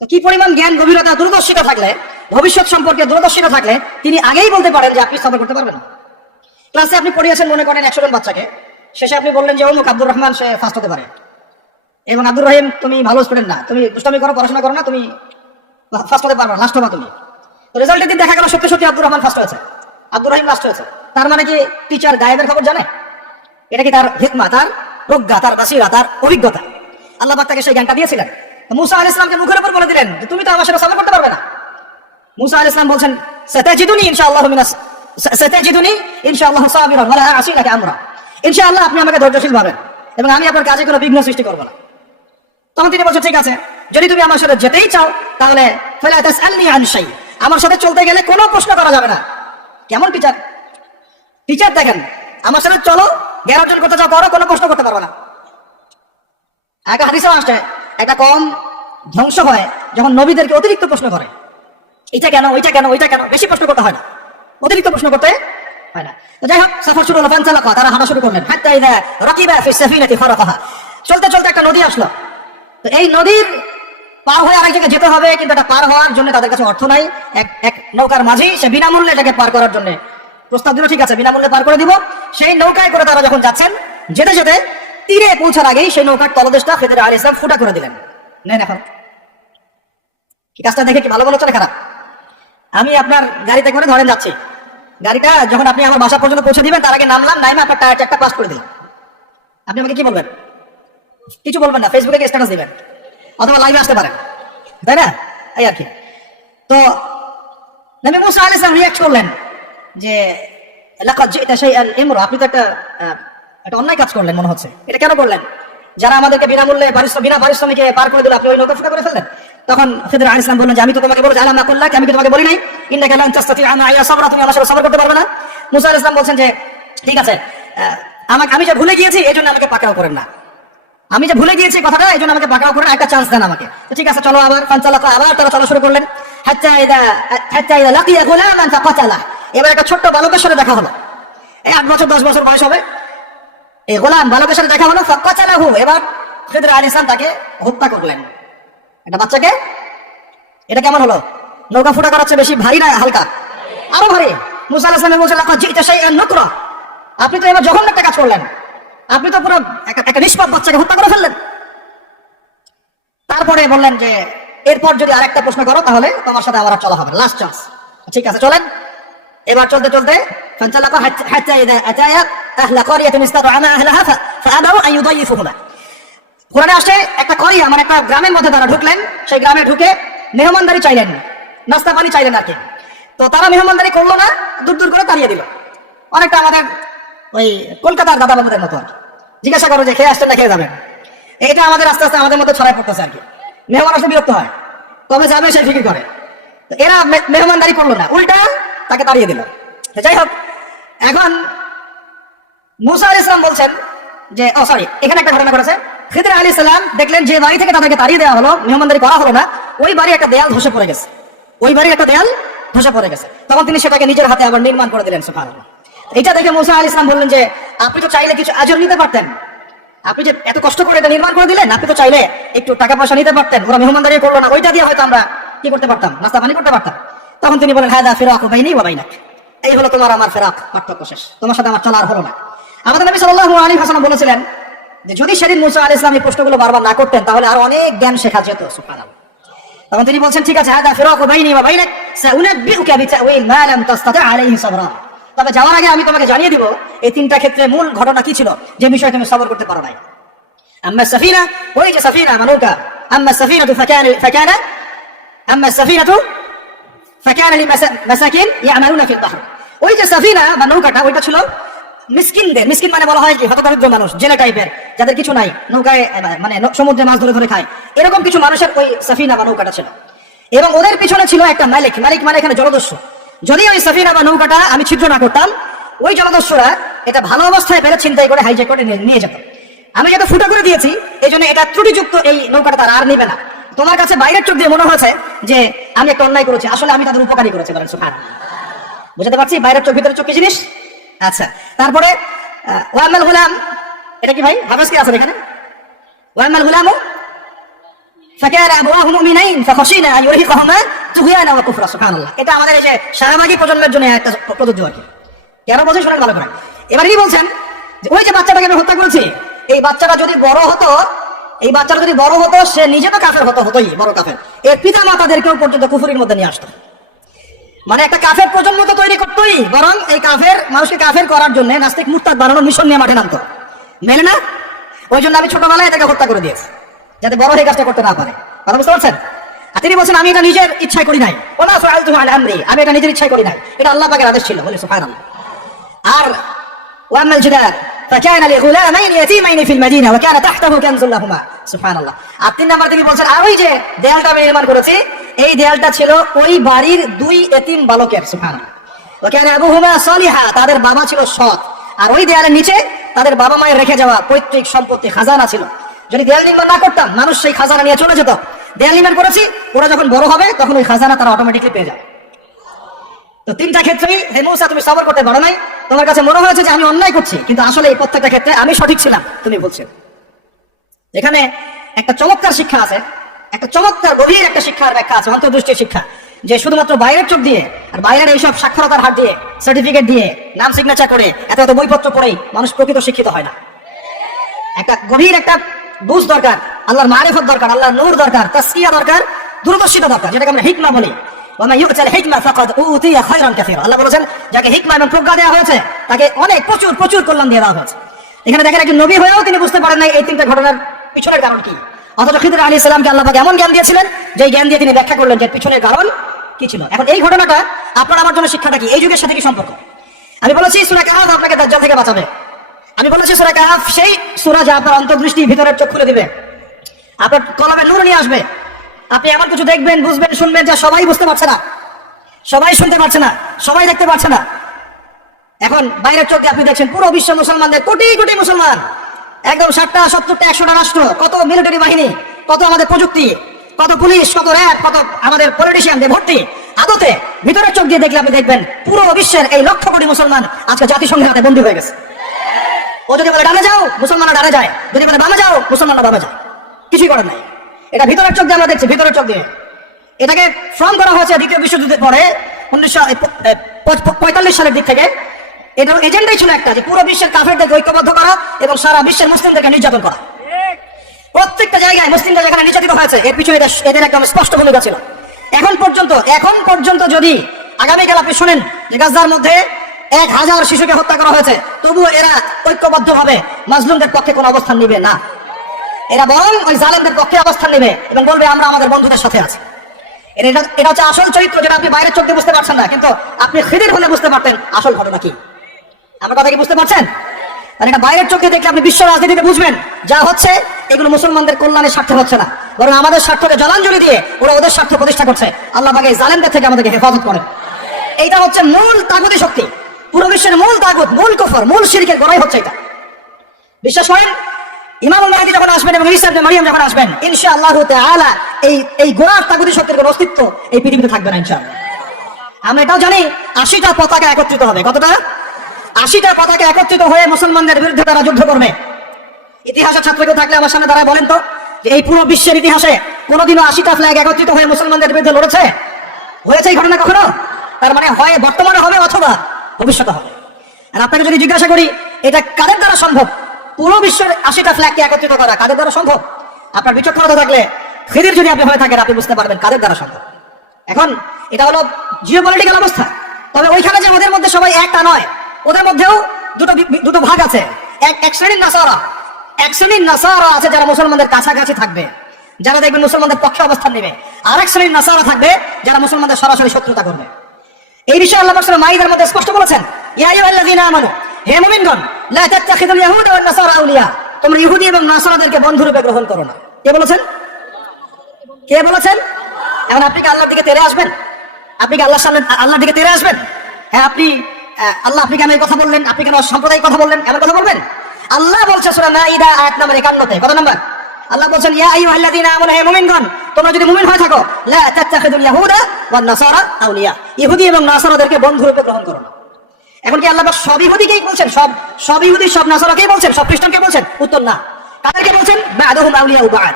তো কি পরিমাণ জ্ঞান গভীরতা দূরদর্শিতা থাকলে, ভবিষ্যৎ সম্পর্কে দূরদর্শিতা থাকলে তিনি আগেই বলতে পারেন যে আপনি সফর করতে পারবেন না। ক্লাসে আপনি পড়িয়েছেন মনে করেন 100 জন বাচ্চাকে, শেষে আপনি বললেন যে অমুক আব্দুর রহমান সে ফার্স্ট হতে পারে, এবং আব্দুর রহিম তুমি ভালো স্টুডেন্ট না, তুমি দুষ্টামি করো, পড়াশোনা করো না, তুমি ফার্স্ট হতে পারবে না, লাস্ট হবা তুমি। তো রেজাল্টের দিন দেখা গেল সত্যি সত্যি আব্দুর রহমান ফার্স্ট হয়েছে, আব্দুর রহিম লাস্ট হয়েছে। তার মানে কি টিচার গায়েবের খবর জানে? এটা কি তার হিকমা, তার প্রজ্ঞা, তার বাসিরা, তার অভিজ্ঞতা? আল্লাহ পাক তাকে সেই জ্ঞানটা দিয়েছিলেন। মুসা আলাইহিস সালামকে মুখের উপর বলে দিলেন যে তুমি তো আমার সাথে সফর করতে পারবে না। মুসা আলাইহিস সালাম বলছেন সাতাজিদুনি ইনশাআল্লাহ সাবিরান ওয়া লা আ'সি লাকা আমরা, ইনশাআল্লাহ আপনি আমাকে ধৈর্যশীল ভাবেন এবং আমি আপনার কাজে কোনো বিঘ্ন সৃষ্টি করব না। তখন তিনি বলছেন ঠিক আছে, যদি তুমি আমার সাথে যেতেই চাও তাহলে ফালা তাসআলনি আন শাই, আমার সাথে চলতে গেলে কোনো প্রশ্ন করা যাবে না। কেমন টিচার! টিচার দেখেন, আমার সাথে চলো, জ্ঞান অর্জন করতে চাও করো, কোনো প্রশ্ন করতে পারবে না। একটা হাদিসে আসছে একটা কম ধ্বংস হয় যখন নবীদেরকে অতিরিক্ত প্রশ্ন করে, এটা কেন, ওইটা কেন, ওইটা কেন, বেশি প্রশ্ন করতে হয় না, অতিরিক্ত প্রশ্ন করতে হয় না। তো যাই হোক, সফর শুরু হলো, ফানসালাকা, তারা হাঁটা শুরু করলেন, হাত্তা ইযা রাকিবা ফি সাফিনাতি ফারাকাহা। চলতে চলতে একটা নদী আসলো। তো এই নদীর পার হয়ে আরেক জায়গায় যেতে হবে, কিন্তু এটা পার হওয়ার জন্য তাদের কাছে অর্থ নাই। এক নৌকার মাঝি সে বিনামূল্যে এটাকে পার করার জন্য প্রস্তাব দিল, ঠিক আছে বিনামূল্যে পার করে দিব। সেই নৌকায় করে তারা যখন যাচ্ছেন, যেতে যেতে তীরে পৌঁছার আগেই সেই নৌকার তলদেশটা খিদির আলাইহিস সালাম ফুটা করে দিলেন। নেন এখন কি কাজটা দেখে কি ভালো বলছো না খারাপ? আমি আপনার গাড়িতে করে ধরেন যাচ্ছি, গাড়িটা যখন আপনি আমার বাসা পর্যন্ত পৌঁছে দিবেন তার আগে নামলাম, নাইমে আপনার টায়ার চারটা পাস করে দিলাম, আপনি আমাকে কি বলবেন? কিছু বলবেন না, ফেসবুকে স্ট্যাটাস দিবেন অথবা লাইভে আসতে পারেন, তাই না? এই আর কি। তো নবী মুসা আলাইহিস সালাম রিঅ্যাক্ট করলেন যে লাকাদ জি'তা শাইআন ইমরা, আপনি তো একটা অন্যায় কাজ করলেন মনে হচ্ছে। এটা কেন করলেন? যারা আমাদেরকে বিনামূল্যে বিনা পারিশ্রমিকে পার করে দিল, আপনি ওই নৌকা ফুটা করে ফেললেন। তখন খিদির আলাইহিস সালাম বললেন যে আমি তো তোমাকে বলেছি আলাম নাকুল্লাক, আমি কি তোমাকে বলি নাই ইন্নাকা লান তাসতাতিআ মা'ইয়া সাবরা, তুমি আমার সাথে সবর করতে পারবে না? মুসা আলাইহিস সালাম বলছেন যে ঠিক আছে, আমি যে ভুলে গিয়েছি এই জন্য আমাকে পাকড়াও করেন না, আমি যে ভুলে গিয়েছি কথাটা এই জন্য আমাকে পাকড়াও করেন, একটা চান্স দেন আমাকে। তো ঠিক আছে চলো, আবার ফানসালাকা, আবার তারা চলা শুরু করলেন। হাত্তা ইযা লাকিয়া গুলামান ফাকাতালা, এবার একটা ছোট্ট বালকের সাথে দেখা হলো, এই 8 বছর 10 বছর বয়স হবে, এই গোলাম বালকের সাথে দেখা হলো। ফাকাতালাহু, এবার খিদির আলাইহিস সালাম তাকে হত্যা করলেন, একটা বাচ্চাকে। এটা কেমন হলো? নৌকা ফুটা করার চেয়ে বেশি ভারী না হালকা? আরো ভারী। মুসা আলাইহিস সালাম বলছেন লাকাদ জি'তা শাইআন নুকরা, আপনি তো এবার জঘন্য একটা কাজ করলেন, আপনি তো পুরো একটা নিষ্পাপ বাচ্চাকে হত্যা করে ফেললেন। তারপরে বললেন যে এরপর যদি আরেকটা প্রশ্ন করো তাহলে তোমার সাথে আমার আর চলা হবে, লাস্ট চান্স। ঠিক আছে চলেন। এবার চলতে চলতে ফানসালাকা হাত্তা ইযা আতায়া আহলা ক্বরিয়াতিন ইসতাদআমা আহলাহা ফাআবাউ আন ইউদাইফুহুমা। কোরআনে আসে একটা করিয়া মানে একটা গ্রামের মধ্যে তারা ঢুকলেন, সেই গ্রামে ঢুকে মেহমানদারি চাইলেন, নাস্তা পানি চাইলেন আর কি। তো তারা মেহমানদারি করলো না, দূর দূর করে তাড়িয়ে দিল। অনেকটা আমাদের ওই কলকাতার দাদা বাবুদের মতো আর কি, জিজ্ঞাসা করো যে খেয়ে আসছেন না খেয়ে যাবেন। এটা আমাদের আস্তে আস্তে আমাদের মধ্যে ছড়াই পড়তেছে আর কি। মেহমান আসলে বিরক্ত হয়, কবে যাবে সে ফিকির করে। তো এরা মেহমানদারি করলো না, উল্টা তাকে তাড়িয়ে দিল। যাই হোক, এখন মুসা আলাইহিস সালাম বলছেন যে এখানে একটা ঘটনা ঘটেছে। খিদির আলাইহিস সালাম দেখলেন যে বাড়ি থেকে তাদেরকে তাড়িয়ে দেওয়া হলো, মেহমানদারি করা হলো না, ওই বাড়ি একটা দেয়াল ধসে পড়ে গেছে, ওই বাড়ির একটা দেয়াল ধসে পড়ে গেছে। তখন তিনি সেটাকে নিজের হাতে আবার নির্মাণ করে দিলেন। সুবহানাল্লাহ। এটা দেখে মুসা আলাইহিস সালাম বললেন যে আপনি তো চাইলে কিছু আজর নিতে পারতেন, আপনি যে এত কষ্ট করে এটা নির্মাণ করে দিলেন, আপনি তো চাইলে একটু টাকা পয়সা নিতে পারতেন। ওরা মেহমানদারি করলো না, ওইটা দিয়ে হয়তো আমরা কি করতে পারতাম, নাস্তা পানি করতে পারতাম। তখন তিনি বলেন হাদা ফিরাকু বাইনি ওয়া বাইনাক, এই হলো তোমার আমার ফেরাক, পার্থক্য শেষ, তোমার সাথে আমার চলা আর হলো না। আমাদের নবী সাল্লাল্লাহু আলাইহি ওয়াসাল্লাম বলেছিলেন যে যদি সেদিন মুসা আলাইহিস সালাম এই প্রশ্নগুলো বারবার না করতেন তাহলে আর অনেক জ্ঞান শেখা যেত। সুবহানাল্লাহ। তখন তিনি বলছেন ঠিক আছে, হাদা ফিরাকু বাইনি ওয়া বাইনাক সাউনাব্বিউকা বিতাউইল মা লাম তাসতাতি আলাইহি সাবরা। তবে যাওয়ার আগে আমি তোমাকে জানিয়ে দিব এই তিনটা ক্ষেত্রে মূল ঘটনা কি ছিল যে বিষয়ে তুমি সবর করতে পারো নাই। আম্মা সাফিনা, ওই যে সাফিনা নৌকা, আম্মা সাফিনাতু ফাকানা লিমাসাকিন ইয়ামালুনা ফিল বাহর। ওই যে সাফিনা বা নৌকাটা ওইটা ছিল মিসকিনদের, মিসকিন মানে বলা হয় কি হতদরিদ্র মানুষ, জেলে টাইপের, যাদের কিছু নাই, নৌকায় মানে সমুদ্রে মাছ ধরে ধরে খায়, এরকম কিছু মানুষের ওই সাফিনা বা নৌকাটা ছিল। এবং ওদের পিছনে ছিল একটা মালিক, মালিক মানে এখানে জলদস্যু। যদি ওই সাফিনা বা নৌকাটা আমি ছিদ্র না করতাম, ওই জলদস্যুরা এটা ভালো অবস্থায় পেলে ছিনতাই করে হাইজ্যাক করে নিয়ে যেত। আমি যেটা ফুটো করে দিয়েছি এই জন্য এটা ত্রুটিযুক্ত, এই নৌকাটা তারা আর নিবে না। তোমার কাছে বাইরের চোখ দিয়ে মনে হয়েছে যে আমি একটা অন্যায় করেছি, আসলে আমি তাদের উপকারী করেছি। বলেন সুবহানাল্লাহ। বুঝতে পারছি বাইরের চোখ ভিতরের চোখ কি জিনিস? আচ্ছা, তারপরে ওয়ামাল গুলাম, এটা কি ভাই হাফেজ কি আছেন এখানে? ওয়ামাল গুলামু ফাকানা আবওয়াহু মুমিনাইন ফাখাশিনা আন ইউরহিকাহুমা তুগয়ানা ওয়া কুফরা। সুবহানাল্লাহ। এটা আমাদের এই যে শাহবাগী প্রজন্মের জন্য একটা প্রযোজ্য আর কি। কেন বলছেন শুনেন ভালো করে। এবার ইনি বলছেন যে ওই যে বাচ্চাটাকে আমি হত্যা করেছি, এই বাচ্চাটা যদি বড় হতো, এই বাচ্চাটা যদি বড় হতো সে নিজে তো কাফের হতোই, বড় কাফের, এর পিতা মাতাদেরকেও পর্যন্ত কুফরির মধ্যে নিয়ে আসতো। মানে একটা কাফের প্রজন্ম তো তৈরি করতোই, বরং এই কাফের মানুষকে কাফের করার জন্য নাস্তিক মুরতাদ বানানোর মিশন নিয়ে মাঠে নামতো। মেলে না? ওই জন্য আমি ছোটবেলায় এটাকে হত্যা করে দিয়েছি যাতে বড় হয়ে কাজটা করতে না পারে। কথা বুঝতে পারছেন? আর তিনি বলছেন আমি এটা নিজের ইচ্ছায় করি নাই, ওমা ফাআলতুহু আন আমরি, আমি এটা নিজের ইচ্ছায় করি নাই, এটা আল্লাহ পাকের আদেশ ছিল। বলে সুবহানাল্লাহ। আর ওয়ামাল জিদার ফাকানা লিগুলামাইন ইয়াতীমাইন ফিল মাদিনা ওয়া কানা তাহতাহু কানজুল লাহুমা। সুবহানাল্লাহ। আর 3 নাম্বার তিনি বলছেন আর ওই যে দেয়ালটা আমি নির্মাণ করেছি, এই দেয়ালটা ছিল ওই বাড়ির 2 এতিম বালকের। সুবহানাল্লাহ। ওয়া কানা আবুহুমা সালিহা, তাদের বাবা ছিল সৎ। আর ওই দেয়ালের নিচে তাদের বাবা মায়ের রেখে যাওয়া পৈতৃক সম্পত্তি খাজানা ছিল। যদি দেয়াল নির্মাণ না করতাম মানুষ সেই খাজানা নিয়ে চলে যেত। দেয়াল নির্মাণ করেছি, ওরা যখন বড় হবে তখন ওই খাজানা তারা অটোমেটিকলি পেয়ে যাবে। তো 3টা ক্ষেত্রেই হে মূসা তুমি সবর করতে পারো নাই, তোমার কাছে মনে হয়েছে যে আমি অন্যায় করছি, কিন্তু আসলে এই প্রত্যেকটা ক্ষেত্রে আমি সঠিক ছিলাম, তুমি বলছো। এখানে একটা চমৎকার শিক্ষা আছে, একটা চমৎকার গভীর একটা শিক্ষার ব্যাখ্যা আছে, অন্তর্দৃষ্টির শিক্ষা, যে শুধুমাত্র বাইরের চোখ দিয়ে আর বাইরের এইসব সাক্ষরতার হাত দিয়ে, সার্টিফিকেট দিয়ে, নাম সিগনেচার করে, এত এত বইপত্র পড়েই মানুষ প্রকৃত শিক্ষিত হয় না। একটা গভীর একটা বুঝ দরকার, আল্লাহর মারিফত দরকার, আল্লাহর নূর দরকার, তাসকিয়া দরকার, দূরদর্শিতা দরকার, যেটাকে আমরা হিকমা বলি। ওয়া ইউতাল হিকমা ফাকাদ উতিয়া খায়রান কাসীরা। আল্লাহ বলেছেন যাকে হিকমা এবং প্রজ্ঞা দেওয়া হয়েছে তাকে অনেক প্রচুর প্রচুর কল্যাণ দিয়ে দেওয়া হয়েছে। এখানে দেখেন একজন নবী হয়েও তিনি বুঝতে পারেন নাই এই 3টা ঘটনার পিছনের কারণ কি, অথচ খিদর আলাইহিস সালামকে আল্লাহ পাক এমন জ্ঞান দিয়েছিলেন যে জ্ঞান দিয়ে তিনি ব্যাখ্যা করলেন যে পিছনের কারণ কি ছিল। এখন এই ঘটনাটা আপনার আমার জন্য শিক্ষাটা কি, এই যুগের সাথে কি সম্পর্ক? আমি বলেছি সূরা কাহাফ আপনাকে দাজ্জাল থেকে বাঁচাবে। আমি বলেছি সূরা কাহাফ সেই সূরা যা আপনার অন্তর্দৃষ্টি ভিতরের চোখ খুলে দিবে, আপনার কলমে নূর নিয়ে আসবে। আপনি এমন কিছু দেখবেন, বুঝবেন, শুনবেন যা সবাই বুঝতে পারছে না, সবাই শুনতে পারছে না, সবাই দেখতে পারছে না। এখন বাইরের চোখে আপনি দেখছেন পুরো বিশ্ব মুসলমানদের, কোটি কোটি মুসলমান, একদম 60টা 70টা 100টা রাষ্ট্র, কত মিলিটারি বাহিনী, কত আমাদের প্রযুক্তি, কত পুলিশ, কত র্যাব, কত আমাদের পলিটিশিয়ানদের ভর্তি। আদতে ভিতরের চোখ দিয়ে দেখলে আপনি দেখবেন পুরো বিশ্বের এই লক্ষ কোটি মুসলমান আজকে জাতিসংঘের হাতে বন্দী হয়ে গেছে। ও যদি বলে ডানে যাও, মুসলমানরা ডানে যায়, যদি বলে বামে যাও, মুসলমানরা বামে যায়, কিছুই করার নাই। এটা ভিতরের চোখ দিয়ে আমরা দেখছি, ভিতরের চোখ দিয়ে। এটাকে ফর্ম করা হয়েছে দ্বিতীয় বিশ্বযুদ্ধের পরে 1945 সালের দিক থেকে। এটার এজেন্ডাই ছিল একটা, যে পুরো বিশ্বের কাফেরদেরকে ঐক্যবদ্ধ করা এবং সারা বিশ্বের মুসলিমদেরকে নির্যাতন করা। প্রত্যেকটা জায়গায় মুসলিমরা যেখানে নির্যাতিত হয়েছে এর পিছনে এদের একদম স্পষ্ট ভূমিকা ছিল। এখন পর্যন্ত যদি আগামীকাল আপনি শুনেন যে গাজার মধ্যে 1000 শিশুকে হত্যা করা হয়েছে, তবুও এরা ঐক্যবদ্ধভাবে মাজলুমদের পক্ষে কোনো অবস্থান নিবে না। এরা বরং ওই জালেমদের পক্ষে অবস্থান নেবে এবং বলবে আমরা আমাদের বন্ধুদের সাথে আছি। এটা হচ্ছে আসল চরিত্র, যেটা আপনি বাইরের চোখ দিয়ে বুঝতে পারছেন না, কিন্তু আপনি খিদির হলে বুঝতে পারতেন আসল ঘটনা কি। আমার কথা কি বুঝতে পারছেন? আর এটা বাইরের চোখে দেখলে আপনি বিশ্ব রাজনীতিতে বুঝবেন যা হচ্ছে এগুলো মুসলমানদের কল্যাণের স্বার্থে হচ্ছে না, বরং আমাদের স্বার্থকে জলাঞ্জলি দিয়ে ওরা ওদের স্বার্থ প্রতিষ্ঠা করছে। আল্লাহ পাক এই জালেমদের থেকে আমাদেরকে হেফাজত করেন। এইটা হচ্ছে মূল তাগুতি শক্তি, পুরো বিশ্বের মূল তাগুত, মূল কুফর, মূল শিরকের গোড়াই হচ্ছে এটা। বিশ্বাস করেন ইমামুল মাহদী যখন আসবেন এবং ঈসা ইবনে মারইয়াম যখন আসবেন, ইনশাআল্লাহ তাআলা এই গোড়ার তাগুতি শক্তির কোনো অস্তিত্ব এই পৃথিবীতে থাকবে না ইনশাআল্লাহ। আমরা এটাও জানি 80টা পতাকা একত্রিত হবে। কতটা? 80টা পতাকা একত্রিত হয়ে মুসলমানদের বিরুদ্ধে তারা যুদ্ধ করবে। ইতিহাসের ছাত্র কেউ থাকলে আমার সামনে দাঁড়ায় বলেন তো যে এই পুরো বিশ্বের ইতিহাসে কোনোদিনও 80টা ফ্ল্যাগ একত্রিত হয়ে মুসলমানদের বিরুদ্ধে লড়েছে? হয়েছে এই ঘটনা কখনো? তার মানে হয় বর্তমানে হবে অথবা ভবিষ্যতে হবে। আর আপনাকে যদি জিজ্ঞাসা করি এটা কাদের দ্বারা সম্ভব, পুরো বিশ্বের 80টা ফ্ল্যাগকে একত্রিত করা কাদের দ্বারা সম্ভব, আপনার বিচক্ষণতা থাকলে খিদির যদি আপনি হয়ে থাকেন আপনি বুঝতে পারবেন কাদের দ্বারা সম্ভব। এখন এটা হলো জিওপলিটিক্যাল অবস্থা। তবে ওইখানে যে ওদের মধ্যে সবাই একটা নয়, ওদের মধ্যেও দুটো ভাগ আছে। এক শ্রেণীর নাসারা আছে যারা মুসলমানদের কাছাকাছি থাকবে, যারা দেখবেন মুসলমানদের পক্ষে অবস্থান নেবে। আর এক শ্রেণীর নাসারা থাকবে যারা মুসলমানদের সরাসরি শত্রুতা করবে। এই বিষয়ে আল্লাহ পাক সূরা মাইদার মধ্যে স্পষ্ট বলেছেন, ইয়া আইয়ুহাল্লাযীনা আমানু, হে মুমিনগণ, লা তাত্তাখিযুল ইয়াহুদা ওয়ান নাসারা আউলিয়া, তোমরা ইহুদি এবং নাসারাদেরকে বন্ধুরূপে গ্রহণ করো না। কে বলেছেন? কে বলেছেন? এখন আপনি কি আল্লাহর দিকে তেড়ে আসবেন? আপনি কি আল্লাহর সামনে আল্লাহর দিকে তেড়ে আসবেন? হ্যাঁ, আপনি আল্লাহ আপনি কেন এই কথা বললেন, আপনি কেন সাম্প্রদায়িক কথা বললেন, এমন কথা বলবেন? আল্লাহ বলছে সূরা মাইদা আয়াত নম্বর 51-তে, কত নম্বর? আল্লাহ বলছেন, ইয়া আইয়ুহাল্লাযীনা আমানু, হে মুমিনগণ, তোমরা যদি মুমিন হয়ে থাকো, লা তাত্তাখিযুল ইয়াহুদা ওয়ান নাসারা আউলিয়া, ইহুদি এবং নাসারাদেরকে বন্ধুরূপে গ্রহণ করো না। এখন কি আল্লাহ সব ইহুদিকেই বলছেন, সব ইহুদি সব নাসারাকেই বলছেন, সব খ্রিস্টানকে বলছেন? উত্তর না। কাদেরকে বলছেন? বা'দুহুম আউলিয়াউ বা'দ,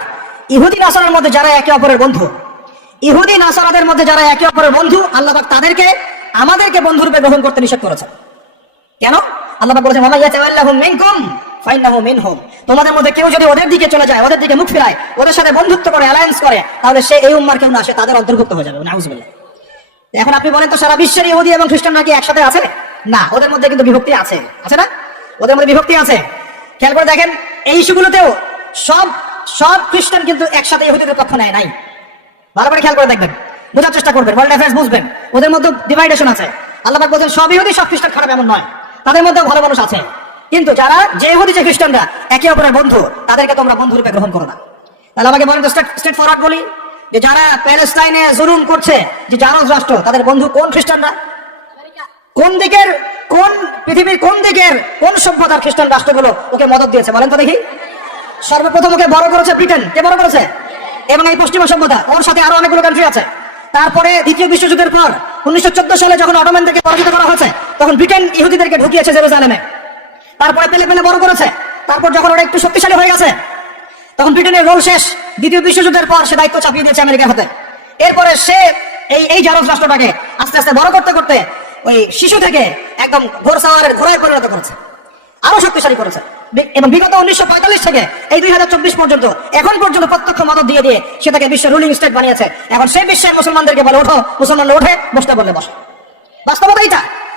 ইহুদি নাসারার মধ্যে যারা একে অপরের বন্ধু, ইহুদি নাসারাদের মধ্যে যারা একে অপরের বন্ধু, আল্লাহ পাক তাদেরকে আমাদেরকে বন্ধুরূপে গ্রহণ করতে নিষেধ করেছেন। কেন? আল্লাহ পাক বলেছেন, ওয়া ইয়াতাওয়াল্লাহুম মিনকুম ফাইন্নাহু মিনহুম, তোমাদের মধ্যে কেউ যদি ওদের দিকে চলে যায়, ওদের দিকে মুখ ফিরায়, ওদের সাথে বন্ধুত্ব করে, অ্যালায়েন্স করে, তাহলে সে এই উম্মার কেউ না, সে তাদের অন্তর্ভুক্ত হয়ে যাবে। নাউযুবিল্লাহ। এখন আপনি বলেন তো সারা বিশ্বের ইহুদি এবং খ্রিস্টানরা কি একসাথে আছে? না, ওদের মধ্যে কিন্তু বিভক্তি আছে, আছে না? ওদের মধ্যে বিভক্তি আছে। খেয়াল করে দেখেন, এই ইস্যুগুলোতেও সব খ্রিস্টান কিন্তু একসাথে ইহুদিদের পক্ষ নেয় নাই। ভালো করে খেয়াল করে দেখবেন, বোঝার চেষ্টা করবেন, ওয়ার্ল্ড অ্যাফেয়ার্স বুঝবেন, ওদের মধ্যে ডিভাইডেশন আছে। আল্লাহ পাক বলেন সব ইহুদি সব খ্রিস্টান খারাপ এমন নয়, তাদের মধ্যেও ভালো মানুষ আছে। কিন্তু যারা যে ইহুদি যে খ্রিস্টানরা একে অপরের বন্ধু, তাদেরকে তোমরা বন্ধুরূপে গ্রহণ করো না। তাহলে আমাকে বলেন তো স্ট্রেট ফরওয়ার্ড বলি, যে যারা প্যালেস্টাইনে জুলুম করছে, যে জারজ রাষ্ট্র, তাদের বন্ধু কোন খ্রিস্টানরা? কোন দিকের, কোন পৃথিবীর কোন দিকের, কোন সভ্যতার খ্রিস্টান রাষ্ট্রগুলো ওকে মদত দিয়েছে বলেন তো দেখি? সর্বপ্রথম ওকে বড় করেছে ব্রিটেন। কে বড় করেছে? এবং এই পশ্চিমা সভ্যতা, ওর সাথে আরো অনেকগুলো কান্ট্রি আছে। তারপরে দ্বিতীয় বিশ্বযুদ্ধের পর 1914 সালে যখন অটোম্যানদেরকে পরাজিত করা হয়েছে, তখন ব্রিটেন ইহুদিদেরকে ঢুকিয়েছে জেরুজালেমে। তারপরে পেলে বড় করেছে। তারপর যখন ওরা একটু শক্তিশালী হয়ে গেছে, তখন ব্রিটেনের রোল শেষ। দ্বিতীয় বিশ্বযুদ্ধের পর সে দায়িত্ব চাপিয়ে দিয়েছে আমেরিকার হাতে। এরপরে সে এই জারজ রাষ্ট্রটাকে আস্তে আস্তে বড় করতে করতে ওই শিশু থেকে একদম ঘোড়সাওয়ারের ঘোড়ায় পরিণত করেছে, আরো শক্তিশালী করেছে। এবং বিগত 1945 থেকে এই 2024 পর্যন্ত, এখন পর্যন্ত প্রত্যক্ষ মদত দিয়ে দিয়ে সেটাকে বিশ্বের রুলিং স্টেট বানিয়েছে। এখন সে বিশ্বের মুসলমানদেরকে বলে, ওঠো, মুসলমানরা ওঠে, বসতে বললে বসে।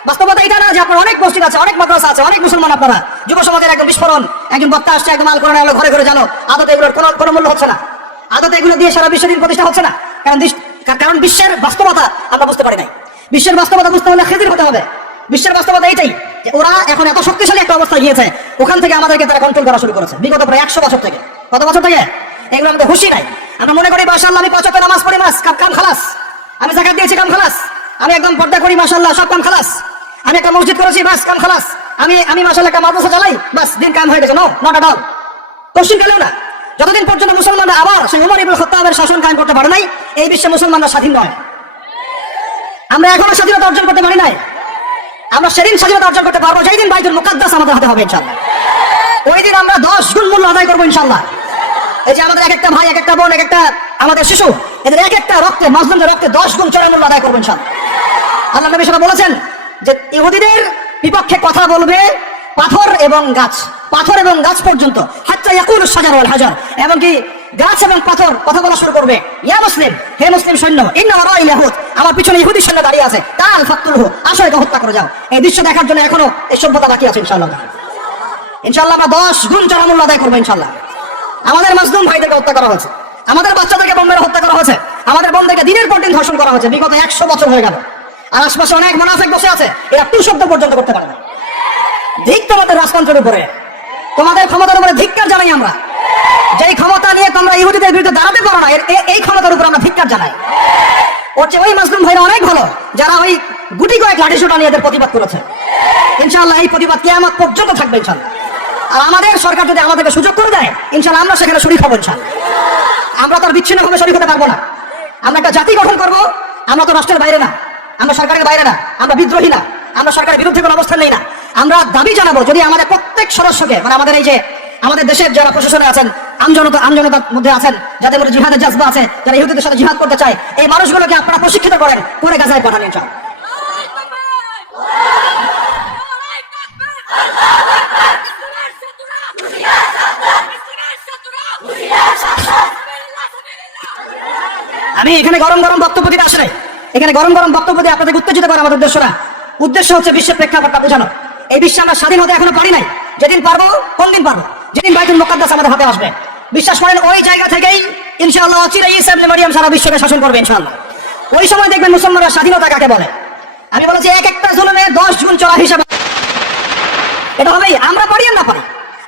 বাস্তবতা এটা না যে আপনার অনেক মসজিদ আছে, অনেক মাদ্রাসা আছে, অনেক মুসলমান, আপনারা যুব সমাজের একদম বিস্ফোরণ, একজন বক্তা আসছে, একদম আল কোরআন আলো ঘরে ঘরে জানো, আদতে এগুলোর কোনো মূল্য হচ্ছে না। আদতে এগুলো দিয়ে সারা বিশ্বের দিন প্রতিষ্ঠা হচ্ছে না। কারণ বিশ্বের বাস্তবতা আমরা বুঝতে পারি নাই। বিশ্বের বাস্তবতা বুঝতে হলে খিদির হতে হবে। বিশ্বের বাস্তবতা এইটাই যে ওরা এখন এত শক্তিশালী একটা অবস্থায় গিয়েছে, ওখান থেকে আমাদেরকে তারা কন্ট্রোল করা শুরু করেছে বিগত প্রায় 100 বছর থেকে। কত বছর থেকে? এগুলো আমাদের হুঁশি নাই। আমরা মনে করি মাশাআল্লাহ আমি 5 ওয়াক্ত নামাজ পড়ি, মাস কাম খালাস, আমি যাকাত দিয়েছি, কাম খালাস, আমি একদম পর্দা করি, মাশাআল্লাহ সব কাম খালাস, আমি একটা মসজিদ করেছি, বাস কাম খালাস, আমি মাশাআল্লাহ একটা মাদ্রাসা চালাই, বাস দিন কাম হয়ে গেছে। No, not at all. Question গেলেও না, যতদিন পর্যন্ত মুসলমানরা আবার সেই উমর ইবনে খাত্তাবের শাসন কায়েম করতে পারে নাই, এই বিশ্বে মুসলমানরা স্বাধীন নয়। আমরা এখনো স্বাধীনতা অর্জন করতে পারি নাই। আমরা সেদিন স্বাধীনতা অর্জন করতে পারবো যেদিন বাইতুল মুকাদ্দাস আমাদের হাতে হবে ইনশাআল্লাহ। ওই দিন আমরা 10 গুণ মূল্য আদায় করবো ইনশাআল্লাহ। এই যে আমাদের এক একটা ভাই, এক একটা বোন, এক একটা আমাদের শিশু, এদের এক একটা রক্তে, মুসলিমদের রক্তে 10 গুণ চড়া মূল্য আদায় করবো ইনশাআল্লাহ। আল্লাহ নবী সাল্লাল্লাহু বলেছেন যে ইহুদিদের বিপক্ষে কথা বলবে পাথর এবং গাছ পর্যন্ত, হাত্তা ইয়াকুলু শাজার ওয়াল হাজার, এমনকি গাছ এবং পাথর কথা বলা শুরু করবে। ইয়া মুসলিম, হে মুসলিম সৈন্য, ইন্না ওয়ারাইল ইয়াহুদ, আমার পিছনে ইহুদি সৈন্য দাঁড়িয়ে আছে, তাল ফাকতুলহু, আসো একে হত্যা করে যাও। এই দৃশ্য দেখার জন্য এখনো এই সভ্যতা বাকি আছে ইনশাআল্লাহ। ইনশাআল্লাহ আমরা 10 গুণ চড়া মূল্য আদায় করবো ইনশাআল্লাহ। আমাদের মাজলুম ভাইদেরকে হত্যা করা হয়েছে, আমাদের বাচ্চাদেরকে বোম মেরে হত্যা করা হয়েছে, আমাদের বোনদেরকে দিনের পর দিন ধর্ষণ করা হয়েছে বিগত 100 বছর হয়ে গেল। আর আশপাশে অনেক মুনাফিক বসে আছে, এরা টু শব্দ পর্যন্ত করতে পারে না। ধিক তোমাদের রাজতন্ত্রের উপরে, তোমাদের ক্ষমতার উপরে ধিক্কার জানাই আমরা। যেই ক্ষমতা নিয়ে তোমরা ইহুদিদের বিরুদ্ধে দাঁড়াতে পারো না, এই ক্ষমতার উপর আমরা ধিক্কার জানাই। ওর চেয়ে ওই মাজলুম ভাইরা অনেক ভালো, যারা ওই গুটি কয়েক লাঠি সোটা নিয়ে এদের প্রতিবাদ করেছে। ইনশাআল্লাহ এই প্রতিবাদ কিয়ামত পর্যন্ত থাকবে ইনশাআল্লাহ। আর আমাদের সরকার যদি আমাদেরকে সুযোগ করে দেয়, ইনশাআল্লাহ আমরা সেখানে শরীক হব ইনশাআল্লাহ। আমরা তো আর বিচ্ছিন্নভাবে শরীক হতে পারবো না। আমরা একটা জাতি গঠন করব, আমরা তো রাষ্ট্রের বাইরে না, আমরা সরকারের বাইরে না, আমরা বিদ্রোহী না, আমরা সরকারের বিরুদ্ধে কোনো অবস্থান নেই না। আমরা দাবি জানাবো, যদি আমাদের প্রত্যেক সদস্যকে, মানে আমাদের এই যে আমাদের দেশের যারা প্রশাসনে আছেন, আমজনতার মধ্যে আছেন, যাদের মধ্যে জিহাদের জাজবা আছে, যারা ইহুদিদের সাথে জিহাদ করতে চায়, এই মানুষগুলোকে আপনারা প্রশিক্ষিত করেন, করে গাজায় পাঠান ইনশাআল্লাহ। আমি এখানে গরম গরম বক্তব্য দিতে আসলে এখানে গরম গরম বক্তব্য দিয়ে আপনাদের উত্তেজিত করে আমাদের উদ্দেশ্য হচ্ছে বিশ্বের প্রেক্ষাপটটা বোঝানো। এই বিশ্বে আমরা স্বাধীন হতে এখনো পারি নাই। যেদিন পারবো, কোন দিন পারবো? যেদিন বাইতুল মুকাদ্দাস আমাদের হাতে আসবে। বিশ্বাস করেন ওই জায়গা থেকেই ইনশাআল্লাহ অচিরেই ঈসা ইবনে মারইয়াম সারা বিশ্বকে শাসন করবে ইনশাআল্লাহ। ওই সময় দেখবেন মুসলমানরা স্বাধীনতা কাকে বলে। আমি বলেছি এক একটা জুলুমে 10 গুণ চড়া হিসাবে এটা হবেই। আমরা পারি আর না পারি,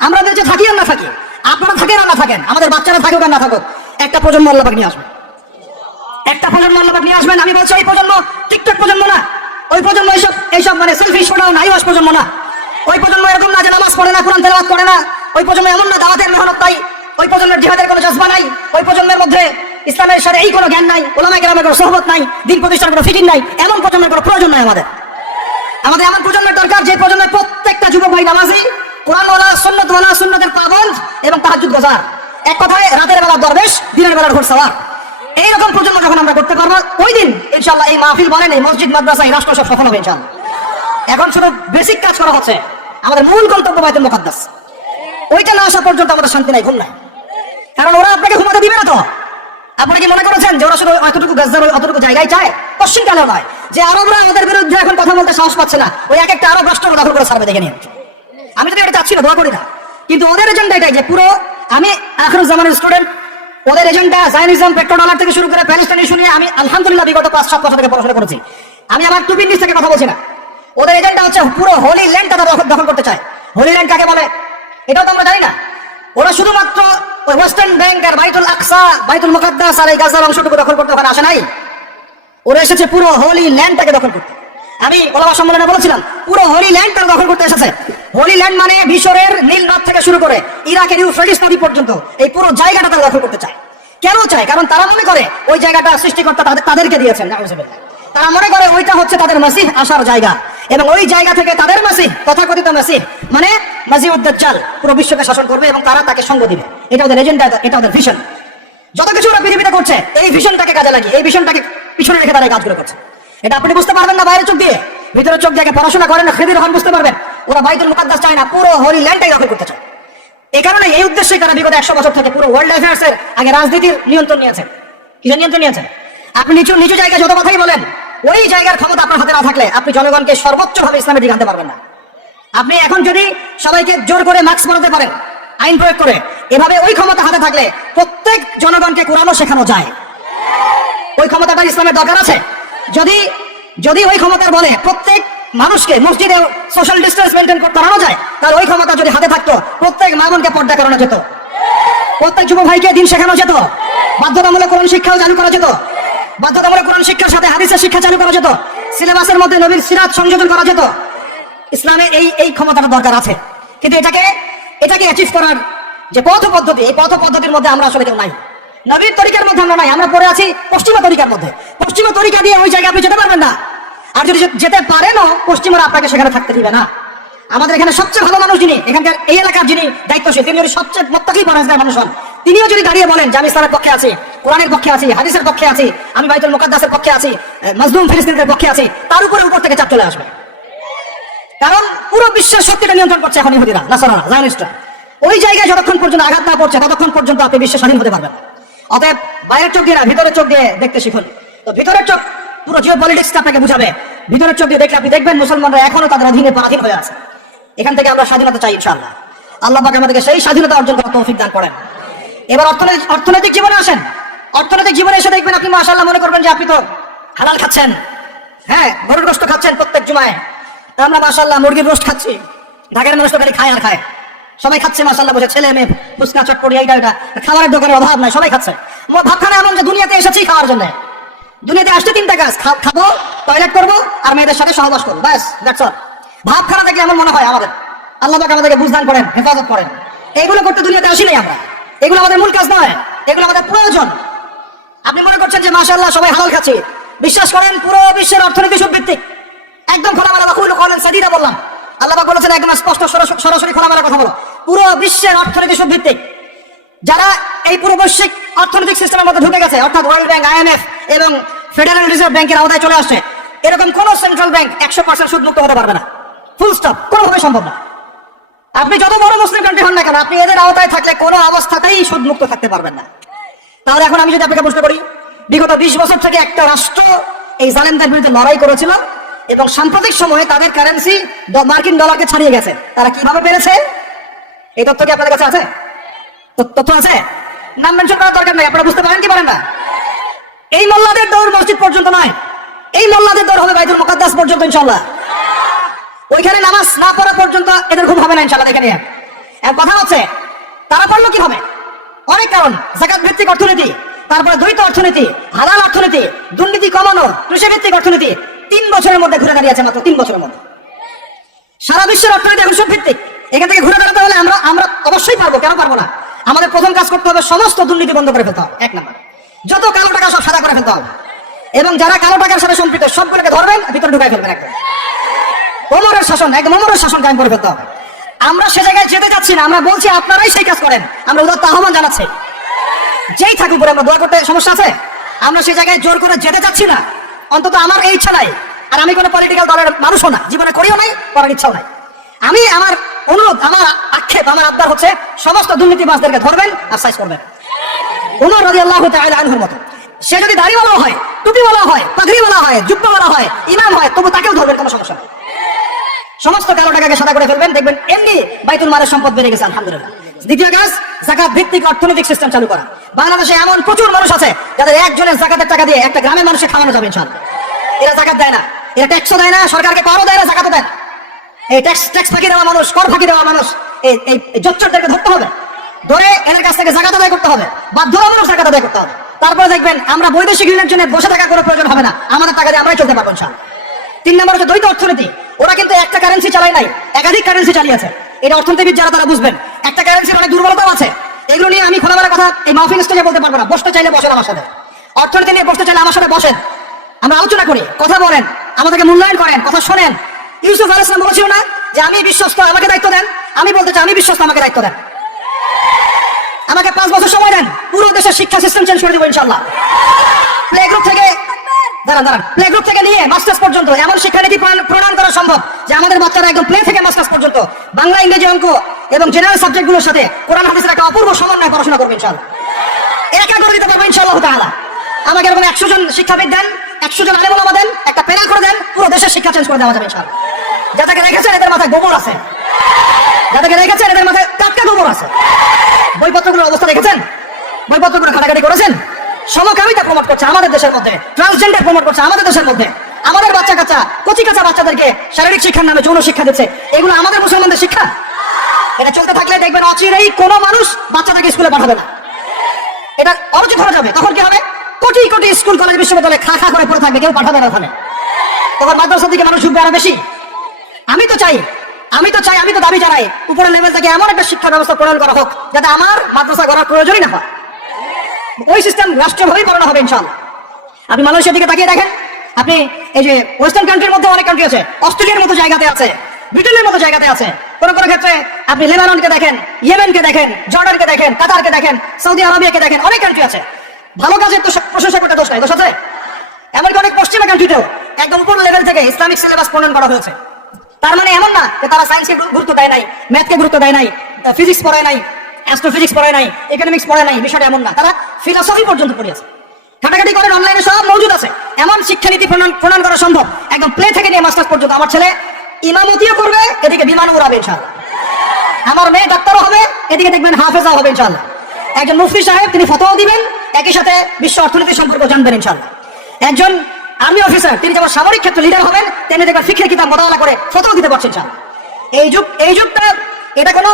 আমরা বেঁচে থাকি আর না থাকি, আপনারা থাকেন আর না থাকেন, আমাদের বাচ্চারা থাকুক আর না থাকুক, একটা প্রজন্ম আল্লাহ পাক নিয়ে আসবেন। একটা প্রজন্ম আল্লাহ পাক নিয়ে আসবেন। আমি বলছি ওই প্রজন্ম টিকটক প্রজন্ম না, ওই প্রজন্ম এইসব মানে সেলফি শোনাও নাই ওয়াস প্রজন্ম না। ওই প্রজন্ম এরকম না যে নামাজ পড়ে না, কোরআন তেলাওয়াত করে না। ওই প্রজন্ম এমন না দাওয়াতের মেহনত নাই, ওই প্রজন্মের জিহাদের কোনো জজবা নাই, ওই প্রজন্মের মধ্যে ইসলামের সাথে এই কোনো জ্ঞান নাই, ওলামায়ে কেরামের কোনো সোহবত নাই, দিন প্রতিষ্ঠার কোনো ফিটিং নাই। এমন প্রজন্মের কোনো প্রয়োজন নাই আমাদের। আমাদের এমন প্রজন্মের দরকার যে প্রজন্মের প্রত্যেকটা যুবক ভাই নামাজি, কোরআনওয়ালা, সুন্নতওয়ালা, সুন্নতের পাবন্দ এবং তাহাজ্জুদ গোজার। এক কথায় রাতের বেলা দরবেশ, দিনের বেলা ঘোড়সওয়ার। এইরকম প্রজন্ম যখন আমরা করতে পারবো, ওই দিন ইনশাআল্লাহ এই মাহফিল বলেন, এই মসজিদ, মাদ্রাসা, এই রাষ্ট্র সব সফল হবে ইনশাআল্লাহ। এখন শুধু বেসিক কাজ করা হচ্ছে, আমাদের মূল গন্তব্য বাইতুল মুকাদ্দাস। ওইটা না আসা পর্যন্ত আমাদের শান্তি নাই, ঘুম নাই। কারণ ওরা আপনাকে ঘুমাতে দিবে না তো। আপনি কি মনে করেছেন যে ওরা শুধু অতটুকু গাজার অতটুকু জায়গায় চায়? পশ্চিম কালেও নয় যে আরবরা আমাদের বিরুদ্ধে এখন কথা বলতে সাহস পাচ্ছে না, ওই এক একটা আরব রাষ্ট্র দখল করে ছাড়বে, দেখে নিন। আমি তো এটা চাচ্ছি না, দোয়া করি না, কিন্তু ওদের এজেন্ডা এটাই যে পুরো, আমি আখিরুজ্জামানের স্টুডেন্ট, ওদের এজেন্ডা জায়নিজম, পেট্রোডলার থেকে শুরু করে প্যালেস্টাইন শুনিয়ে আমি আলহামদুলিল্লাহ বিগত 5-7 বছর থেকে পড়াশোনা করেছি। আমি আমার টুপির নিচ থেকে কথা বলছি না। ওদের এজেন্ডা হচ্ছে পুরো হোলি ল্যান্ড তারা দখল করতে চায়। হোলি ল্যান্ড কাকে বলে এটাও তো আমরা জানি না। ওরা শুধুমাত্র ওই ওয়েস্টার্ন ব্যাংক আর বাইতুল আকসা, বাইতুল মুকাদ্দাস আর এই গাজার অংশটুকু দখল করতে ওখানে আসে নাই। ওরা এসেছে পুরো হোলি ল্যান্ডটাকে দখল করতে। আমি ওলামা সম্মেলনে বলেছিলাম পুরো হোলি ল্যান্ড তারা দখল করতে এসেছে। হোলি ল্যান্ড মানে মিশরের নীল নদ থেকে শুরু করে ইরাকের ইউফ্রেটিস নদী পর্যন্ত এই পুরো জায়গাটা তারা দখল করতে চায়। কেন চায়? কারণ তারা মনে করে ওই জায়গাটা সৃষ্টিকর্তা তাদেরকে দিয়েছেন। তারা মনে করে ওইটা হচ্ছে তাদের মাসিহ আসার জায়গা, এবং ওই জায়গা থেকে তাদের মাসিহ, তথাকথিত মাসিহ মানে মাসিহুদ দাজ্জাল, পুরো বিশ্বকে শাসন করবে এবং তারা তাকে সঙ্গ দিবে। এটা ওদের এজেন্ডা, এটা ওদের ভিশন। যত কিছু ওরা পৃথিবীতে করছে এই ভিশনটাকে কাজে লাগিয়ে, এই ভিশনটাকে পিছনে রেখে তারা কাজগুলো করছে। এটা আপনি বুঝতে পারবেন না বাইরের চোখ দিয়ে, ভিতরের চোখ দিয়ে পড়াশোনা করেন না, খেদির হন, বুঝতে পারবেন। ওরা বাইতুল মুকাদ্দাস চায় না, পুরো হোলি ল্যান্ডটাই দখল করতে চায়। এই কারণে এই উদ্দেশ্যে তারা বিগত 100 বছর থেকে পুরো ওয়ার্ল্ড অ্যাফেয়ার্স এর আগে রাজনীতির নিয়ন্ত্রণ নিয়েছেন। কিসের নিয়ন্ত্রণ নিয়েছেন? আপনি নিচু নিচু জায়গায় যত কথাই বলেন, ওই জায়গার ক্ষমতা আপনার হাতে না থাকলে আপনি জনগণকে সর্বোচ্চ ভাবে ইসলামের দিকে আনতে পারবেন না। আপনি এখন যদি সবাইকে জোর করে মাস্ক পরাতে পারেন আইন প্রয়োগ করে, এভাবে ওই ক্ষমতা হাতে থাকলে প্রত্যেক জনগণকে কোরআনও শেখানো যায়। ওই ক্ষমতাটা ইসলামের দরকার আছে। যদি ওই ক্ষমতার বলে প্রত্যেক মানুষকে মসজিদে সোশ্যাল ডিস্টেন্স মেনটেন করতে আনানো যায়, তাহলে ওই ক্ষমতা যদি হাতে থাকতো প্রত্যেক মা বোনকে পর্দা করানো যেত, প্রত্যেক যুবক ভাইকে দিন শেখানো যেত, বাধ্যতামূলক কোরআন শিক্ষাও চালু করা যেত, বাধ্যতামূলক কোরআন শিক্ষার সাথে হাদিসের শিক্ষা চালু করা যেত, সিলেবাসের মধ্যে নবীর সিরাত সংযোজন করা যেত। ইসলামে এই ক্ষমতাটা দরকার আছে। কিন্তু এটাকে অ্যাচিভ করার যে পথ পদ্ধতি, এই পথ পদ্ধতির মধ্যে আমরা আসলে কেউ নাই। নবীর তরিকার মধ্যে আমরা নাই, আমরা পড়ে আছি পশ্চিমা তরিকার মধ্যে। পশ্চিমা তরিকা দিয়ে ওই জায়গায় আপনি যেতে পারবেন না। আর যদি যেতে পারেনও, পশ্চিমারা আপনাকে সেখানে থাকতে দিবে না। আমাদের এখানে সবচেয়ে ভালো মানুষ যিনি, এখানকার এই এলাকার যিনি দায়িত্বশীল, তিনি যদি সবচেয়ে মুত্তাকি পরহেজগার মানুষ হন, তিনিও যদি দাঁড়িয়ে বলেন যে আমি ইসলামের পক্ষে আছি, কোরআনের পক্ষে আছি, হাদিসের পক্ষে আছি, আমি বাইতুল মুকাদ্দাসের পক্ষে আছি, মাজলুম ফিলিস্তিনের পক্ষে আছি, তার উপর থেকে চাপ চলে আসবে। কারণ পুরো বিশ্বের শক্তিটা নিয়ন্ত্রণ করছে এখন ইহুদিরা, নাসারারা, জায়নিস্টরা। ওই জায়গায় যতক্ষণ পর্যন্ত আঘাত না পড়ছে ততক্ষণ পর্যন্ত আপনি বিশ্বে স্বাধীন হতে পারবেন। অতএব বাইরের চোখ দিয়ে না, ভিতরের চোখ দিয়ে দেখতে শিখুন। তো ভিতরের চোখ পুরো জিও পলিটিক্সটা আপনাকে বুঝাবে। ভিতরের চোখ দিয়ে দেখলে আপনি দেখবেন মুসলমানরা এখনো তাদের অধীনে পরাধীন হয়ে আছে। এখান থেকে আমরা স্বাধীনতা চাই ইনশাআল্লাহ। আল্লাহ পাক আমাদেরকে সেই স্বাধীনতা অর্জন করার তৌফিক দান করেন। এবার অর্থনৈতিক জীবনে আসেন। অর্থনৈতিক জীবনে এসে দেখবেন আপনি মাশাআল্লাহ মনে করবেন যে আপনি তো হালাল খাচ্ছেন, হ্যাঁ, গরুর গোশত খাচ্ছেন প্রত্যেক জুমায়। আমরা মাশাআল্লাহ মুরগির রোস্ট খাচ্ছি। ঢাকার মানুষ তো খালি খায় আর খায়, সবাই খাচ্ছে মাশাআল্লাহ, বসে ছেলে মেয়ে, ফুচকা চটপটি, এইটা এটা, খাবারের দোকানের অভাব নাই, সবাই খাচ্ছে। ভাবখানা এমন যে দুনিয়াতে এসেছি খাওয়ার জন্য। দুনিয়াতে আসতে 3টা কাজ, খাবো, টয়লেট করবো আর মেয়েদের সাথে সহবাস করবো, ব্যাস, দ্যাটস অল। ভাবখানা দেখলে এমন মনে হয় আমাদের। আল্লাহ পাক আমাদেরকে বুঝদান করেন, হেফাজত করেন। এইগুলো করতে দুনিয়াতে আসি নাই আমরা। এগুলো আমাদের মূল কাজ নয়, এগুলো আমাদের প্রয়োজন। আপনি মনে করছেন যে মাশাআল্লাহ সবাই হালাল খাচ্ছে, বিশ্বাস করেন পুরো বিশ্বের অর্থনীতি সুভিত্তিক, একদম খোলামেলা সাদিরা বললাম। আল্লাহ পাক বলেছেন একদম স্পষ্ট সরাসরি খোলামেলা কথা বলো। পুরো বিশ্বের অর্থনীতি সুভিত্তিক। যারা এই পুরো বৈশ্বিক অর্থনৈতিক সিস্টেমের মধ্যে ঢুকে গেছে, অর্থাৎ ওয়ার্ল্ড ব্যাংক, IMF এবং ফেডারেল রিজার্ভ ব্যাংকের আওতায় চলে আসছে, এরকম কোন সেন্ট্রাল ব্যাংক 100% সুদ মুক্ত হতে পারবে না। ফুল স্টপ, কোনোভাবে সম্ভব না। আপনি যত বড় মুসলিম কান্ট্রি হন না কেন, আপনি এদের আওতায় থাকলে কোনো অবস্থাতেই সুদ মুক্ত থাকতে পারবেন না। তাহলে এখন আমি যদি আপনাকে প্রশ্ন করি বিগত 20 বছর থেকে একটা রাষ্ট্র এই জালেমদের বিরুদ্ধে লড়াই করেছিল এবং সাম্প্রতিক সময়ে তাদের কারেন্সি মার্কিন ডলারকে ছাড়িয়ে গেছে। তারা কিভাবে পেরেছে এই তথ্য কি আপনাদের কাছে আছে? তথ্য আছে? নাম মেনশন করার দরকার নাই, আপনারা বুঝতে পারেন কি পারেন না? এই মোল্লাদের দৌড় মসজিদ পর্যন্ত নয়, এই মোল্লাদের দৌড় হবে বাইতুল মুকাদ্দাস পর্যন্ত ইনশাআল্লাহ। ওইখানে নামাজ না পড়া পর্যন্ত এদের ঘুম হবে না ইনশাআল্লাহ। দেখে নিয়ে এক কথা হচ্ছে, তারা পারলো কি হবে? অনেক কারণ, যাকাত ভিত্তিক অর্থনীতি, তারপরে দ্বৈত অর্থনীতি, হালাল অর্থনীতি, দুর্নীতি কমানো, কৃষি ভিত্তিক অর্থনীতি 3 বছরের মধ্যে ঘুরে দাঁড়িয়েছে, মাত্র 3 বছরের মধ্যে। সারা বিশ্বের অর্থনীতি এখন সব ভিত্তিক। এখান থেকে ঘুরে দাঁড়াতে হলে আমরা অবশ্যই পারবো, কেন পারবো না? আমাদের প্রথম কাজ করতে হবে সমস্ত দুর্নীতি বন্ধ করে ফেলতে হবে। 1 নাম্বার, যত কালো টাকা সব সাদা করে ফেলতে হবে এবং যারা কালো টাকার সাথে সম্পৃক্ত সবগুলোকে ধরবেন, ভিতরে ঢুকাই ফেলবেন। একদম ওমরের শাসন, একদম ওমরের শাসন কায়েম করে ফেলতে হবে। আমরা সে জায়গায় যেতে যাচ্ছি না, আমরা বলছি আপনারাই সেই কাজ করেন। আমরা উদাত্ত আহ্বান জানাচ্ছি, যেই থাকুক পরে আমরা দোয়া করতে সমস্যা আছে? আমরা সেই জায়গায় জোর করে যেতে যাচ্ছি না, অন্তত আমার এই ইচ্ছা নাই। আর আমি কোনো পলিটিক্যাল দলের মানুষও না, জীবনে করিও নাই, করার ইচ্ছাও নাই। আমি আমার অনুরোধ, আমার আক্ষেপ, আমার আবদার হচ্ছে সমস্ত দুর্নীতিবাজদেরকে ধরবেন আর সাইজ করবেন ওমর রাদিয়াল্লাহু তাআলা আনহুর মতো। সে যদি দাড়িওয়ালা হয়, টুপিওয়ালা হয়, পাগড়িওয়ালা হয়, জুব্বাওয়ালা হয়, ইমাম হয়, তবু তাকেও ধরবেন, কোনো সমস্যা নেই। সমস্ত কালো টাকাকে সাদা করে ফেলবেন, দেখবেন এমনি বাইতুল মালের সম্পদ বেড়ে গেছে আলহামদুলিল্লাহ। দ্বিতীয় কাজ, যাকাত ভিত্তিক অর্থনৈতিক সিস্টেম চালু করা। বাংলাদেশে এমন প্রচুর মানুষ আছে যাদের একজনের যাকাতের টাকা দিয়ে একটা গ্রামের মানুষকে খাওয়ানো যাবে ইনশাআল্লাহ। এরা যাকাত দেয় না, এরা ট্যাক্সও দেয় না, সরকারকে করও দেয় না, যাকাতও দেয় না। এই ট্যাক্স ফাঁকি দেওয়া মানুষ, কর ফাঁকি দেওয়া মানুষ, এই জচ্চরদেরকে ধরতে হবে, ধরে এদের কাছ থেকে যাকাত আদায় করতে হবে, বাধ্যতামূলক যাকাত আদায় করতে হবে। তারপরে দেখবেন আমরা বৈদেশিক ঋণের জন্য বসে থাকার কোনো প্রয়োজন হবে না, আমাদের টাকা দিয়ে আমরাই চলতে পারবো ইনশাআল্লাহ। 3 নম্বর হচ্ছে দ্বৈত অর্থনীতি। ওরা কিন্তু একটা কারেন্সি চালায় নাই, একাধিক কারেন্সি চালিয়েছে। এটা অর্থনীতিবিদ যারা তারা বুঝবেন। একটা কারেন্সির অনেক দুর্বলতাও আছে, এগুলো নিয়ে আমি খোলামেলা কথা এই মাহফিল স্টেজে বলতে পারবো না। বসতে চাইলে বসেন আমার সাথে, অর্থনীতি নিয়ে বসতে চাইলে আমার সাথে বসেন, আমরা আলোচনা করি, কথা বলেন, আমাদেরকে মূল্যায়ন করেন, কথা শোনেন। ইউসুফ আলাইহিস সালাম বলেছিল না যে আমি বিশ্বস্ত, আমাকে দায়িত্ব দেন? আমি বলতে চাই আমি বিশ্বস্ত, আমাকে দায়িত্ব দেন। আমাকে 5 বছর সময় দেন, পুরো দেশের শিক্ষা সিস্টেম চেঞ্জ করে দেবো ইনশাআল্লাহ। প্লে গ্রুপ থেকে প্লে গ্রুপ থেকে নিয়ে মাস্টার্স পর্যন্ত এমন শিক্ষানীতি প্রণয়ন করা সম্ভব যে আমাদের বাচ্চারা একদম প্লে থেকে মাস্টার্স পর্যন্ত বাংলা, ইংরেজি, অঙ্ক এবং জেনারেল সাবজেক্টগুলোর সাথে কোরআন হাদিসের একটা অপূর্ব সমন্বয় পড়াশোনা করবে ইনশাআল্লাহ। একা করে দিতে পারবো ইনশাআল্লাহ তাআলা। আমাকে এরকম 100 জন শিক্ষাবিদ দেন, 100 জন আলেম ওলামা দেন, একটা প্যানেল করে দেন, পুরো দেশের শিক্ষা চেঞ্জ করে দেওয়া যাবে ইনশাআল্লাহ। যাদেরকে রেখেছেন এদের মাথায় গোবর আছে, যাদেরকে রেখেছেন এদের মাথায় টাটকা গোবর আছে। বইপত্রগুলোর অবস্থা দেখেছেন? বইপত্রগুলো ঘাটাঘাটি করেছেন? সমকামিতা প্রমোট করছে আমাদের দেশের মধ্যে, ট্রান্সজেন্ডার প্রমোট করছে আমাদের দেশের মধ্যে, আমাদের বাচ্চা কাচ্চা কচি কাঁচা বাচ্চাদেরকে শারীরিক শিক্ষার নামে যৌন শিক্ষা দিচ্ছে। এগুলো আমাদের মুসলমানদের শিক্ষা? এটা চলতে থাকলে দেখবেন অচিরেই কোনো মানুষ বাচ্চাটাকে স্কুলে পাঠাবে না, এটা অরুচি ধরা যাবে। তখন কি হবে? কোটি কোটি স্কুল কলেজ বিশ্ববিদ্যালয়ে খা খা করে পড়ে থাকবে, কেউ পাঠাবে না ওখানে। তখন মাদ্রাসার দিকে মানুষ ঢুকবে আরো বেশি। আমি তো দাবি জানাই উপরের লেভেল থেকে এমন একটা শিক্ষা ব্যবস্থা প্রণয়ন করা হোক যাতে আমার মাদ্রাসা করার প্রয়োজনই না হয়। ওই সিস্টেম রাষ্ট্রীয়ভাবেই করানো হবে ইনশাআল্লাহ। আপনি মালয়েশিয়ার দিকে তাকিয়ে দেখেন, আপনি এই যে ওয়েস্টার্ন কান্ট্রির মধ্যে অনেক কান্ট্রি আছে, অস্ট্রেলিয়ার মতো জায়গাতে আছে, ব্রিটেনের মতো জায়গাতে আছে, কোন কোন ক্ষেত্রে আপনি লেবাননকে দেখেন, ইয়েমেনকে দেখেন, জর্ডানকে দেখেন, কাতারকে দেখেন, সৌদি আরবিয়াকে দেখেন, অনেক কান্ট্রি আছে। ভালো কাজের তো প্রশংসা করতে দোষ নাই, দোষ আছে? এমনকি অনেক পশ্চিমা কান্ট্রিতেও একদম উপর লেভেল থেকে ইসলামিক সিলেবাস প্রণয়ন করা হয়েছে। তার মানে এমন না যে তারা সায়েন্সকে গুরুত্ব দেয় নাই, ম্যাথকে গুরুত্ব দেয় নাই, ফিজিক্স পড়ায় নাই, অ্যাস্ট্রোফিজিক্স পড়ায় নাই, ইকোনমিক্স পড়ায় নাই, বিষয়টা এমন না। তারা ফিলসফি পর্যন্ত পড়িয়েছে, ঘাটাঘাটি করেন, অনলাইনে সব মজুদ আছে। এমন শিক্ষানীতি প্রণয়ন করা সম্ভব একদম প্লে থেকে নিয়ে মাস্টার্স পর্যন্ত। আমার ছেলে ইমামতিও করবে, এদিকে বিমান উড়াবে ইনশাআল্লাহ। আমার মেয়ে ডাক্তারও হবে, এদিকে দেখবেন হাফেজাও হবে ইনশাআল্লাহ। একজন মুফতি সাহেব তিনি ফতোয়া দিবেন, একই সাথে বিশ্ব অর্থনীতি সম্পর্কে জানবেন ইনশাআল্লাহ। একজন আর্মি অফিসার তিনি যেমন সামরিক ক্ষেত্রে লিডার হবেন, তেমনি দেখবেন ফিকহের কিতাব মোতালা করে ফতোয়া দিতে পারছেন ইনশাআল্লাহ। এই যুগটা এটা কোনো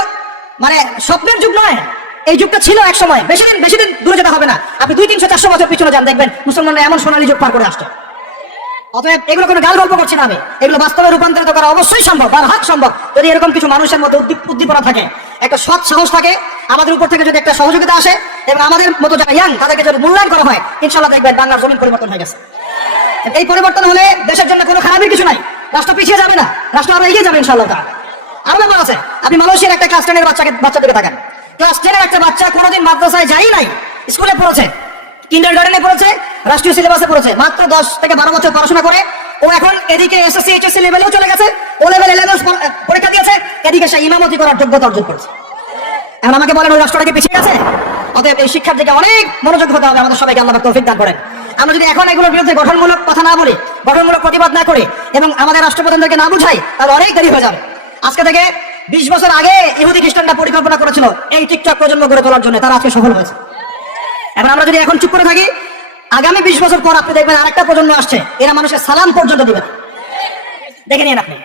মানে স্বপ্নের যুগ নয়, এই যুগটা ছিল এক সময়। বেশি দিন দূরে যেতে হবে না, আপনি 200, 300, 400 বছর পিছনে যান, দেখবেন মুসলমানরা এমন সোনালী যুগ পার করে আসছে। অতএব এগুলো কোনো গাল গল্প করছি না আমি, এগুলো বাস্তবে রূপান্তরিত করা অবশ্যই সম্ভব, আর হাত সম্ভব যদি এরকম কিছু মানুষের মধ্যে উদ্দীপনা থাকে, একটা সৎ সাহস থাকে, আমাদের উপর থেকে যদি একটা সহযোগিতা আসে এবং আমাদের মতো যারা ইয়াং তাদেরকে যদি মূল্যায়ন করা হয়, ইনশাআল্লাহ দেখবেন বাংলার জমিন পরিবর্তন হয়ে গেছে। এই পরিবর্তন হলে দেশের জন্য কোনো খারাপের কিছু নাই, রাষ্ট্র পিছিয়ে যাবে না, রাষ্ট্র আরো এগিয়ে যাবে ইনশাআল্লাহ। আরো ব্যাপার আছে, আপনি মালয়েশিয়ার একটা ক্লাস 10-এর বাচ্চাদেরকে তাকান, ক্লাস 10-এর একটা বাচ্চা কোনোদিন মাদ্রাসায় যাই নাই, স্কুলে পড়েছে, কিন্ডারগার্টেনে পড়েছে, রাষ্ট্রীয় সিলেবাসে পড়েছে, মাত্র 10 থেকে 12 বছর পড়াশোনা করে ও এখন এদিকে এসএসসি এইচএসসি লেভেলেও চলে গেছে, ও লেভেল 11 পরীক্ষা দিয়েছে, এদিকে সে ইমামতি করার যোগ্যতা অর্জন করেছে। এখন আমাকে বলেন ওই রাষ্ট্রটাকে পিছিয়ে গেছে? অতএব এই শিক্ষার দিকে অনেক মনোযোগ হতে হবে, আমাদের সবাইকে আল্লাহ তৌফিক দান করেন। আমরা যদি এখন এগুলোর বিরুদ্ধে গঠনমূলক কথা না বলি, গঠনমূলক প্রতিবাদ না করি এবং আমাদের রাষ্ট্রপ্রধানদেরকে না বুঝাই, তাহলে অনেক দেরি হয়ে যাবে। আজকে থেকে 20 বছর আগে ইহুদি খ্রিস্টানরা পরিকল্পনা করেছিল এই টিকটক প্রজন্ম গড়ে তোলার জন্য, তারা আজকে সফল হয়েছে। এখন আমরা যদি এখন চুপ করে থাকি, আগামী 20 বছর পর আপনি দেখবেন আরেকটা প্রজন্ম আসছে, এরা মানুষের সালাম পর্যন্ত দিবে না। দেখে নিন আপনি,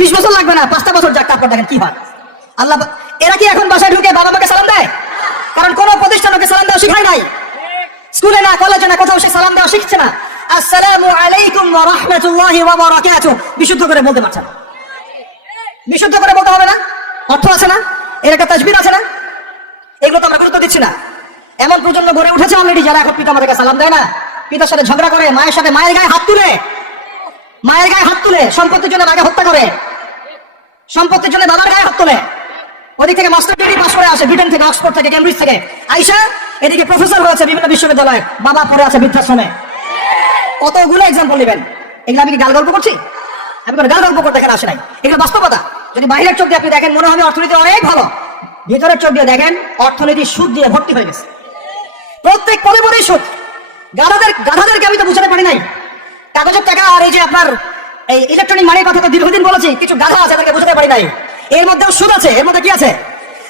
20 বছর লাগবে না, 5টা বছর যাক, তারপর দেখেন কি হয়। আল্লাহ, এরা কি এখন বাসায় ঢুকে বাবা মাকে সালাম দেয়? কারণ কোন প্রতিষ্ঠানকে সালাম দেওয়া শিখায় নাই, স্কুলে না কলেজে না কোথাও সে সালাম দেওয়া শিখছে না। আসসালামু আলাইকুম ওয়া রাহমাতুল্লাহি ওয়া বারাকাতুহু বিশুদ্ধ করে বলতে পারছে না। বিশুদ্ধ করে বলতে হবে না? অর্থ আছে না? এর একটা তাজবির আছে না? এগুলো তো আমরা গুরুত্ব দিচ্ছি না। এমন প্রজন্ম গড়ে উঠেছে অলরেডি যারা এখন পিতা মাতাকে সালাম দেয় না, পিতার সাথে ঝগড়া করে, মায়ের সাথে মায়ের গায়ে হাত তুলে, মায়ের গায়ে হাত তুলে, সম্পত্তির জন্য মাকে হত্যা করে, সম্পত্তির জন্য বাবার গায়ে হাত তোলে। ওদিক থেকে মাস্টার ডিগ্রি পাস করে আসে ব্রিটেন থেকে, অক্সফোর্ড থেকে, কেমব্রিজ থেকে আইসা এদিকে প্রফেসর হয়েছে বিভিন্ন বিশ্ববিদ্যালয়ে, বাবা পড়ে আছে বৃদ্ধাশ্রমে। কতগুলো এক্সাম্পল নেবেন। এগুলো আমি কি গাল গল্প করছি? আমি কোনো গাল গল্প করতে এখানে আসে নাই, এগুলো বাস্তবতা। যদি বাইরের চোখ দিয়ে আপনি দেখেন মনে হবে অর্থনীতি অনেক ভালো, ভিতরের চোখ দিয়ে দেখেন অর্থনীতি সুদ দিয়ে ভর্তি হয়ে গেছে। প্রত্যেক পদে পদে সুদ। গাধাদেরকে আমি তো বুঝাতে পারি নাই। কাগজের টাকা আর এই যে আপনার এই ইলেকট্রনিক মানির কথা তো দীর্ঘদিন বলেছি, কিছু গাধা আছে তাদেরকে বুঝাতে পারি নাই। এর মধ্যেও সুদ আছে, এর মধ্যে কি আছে?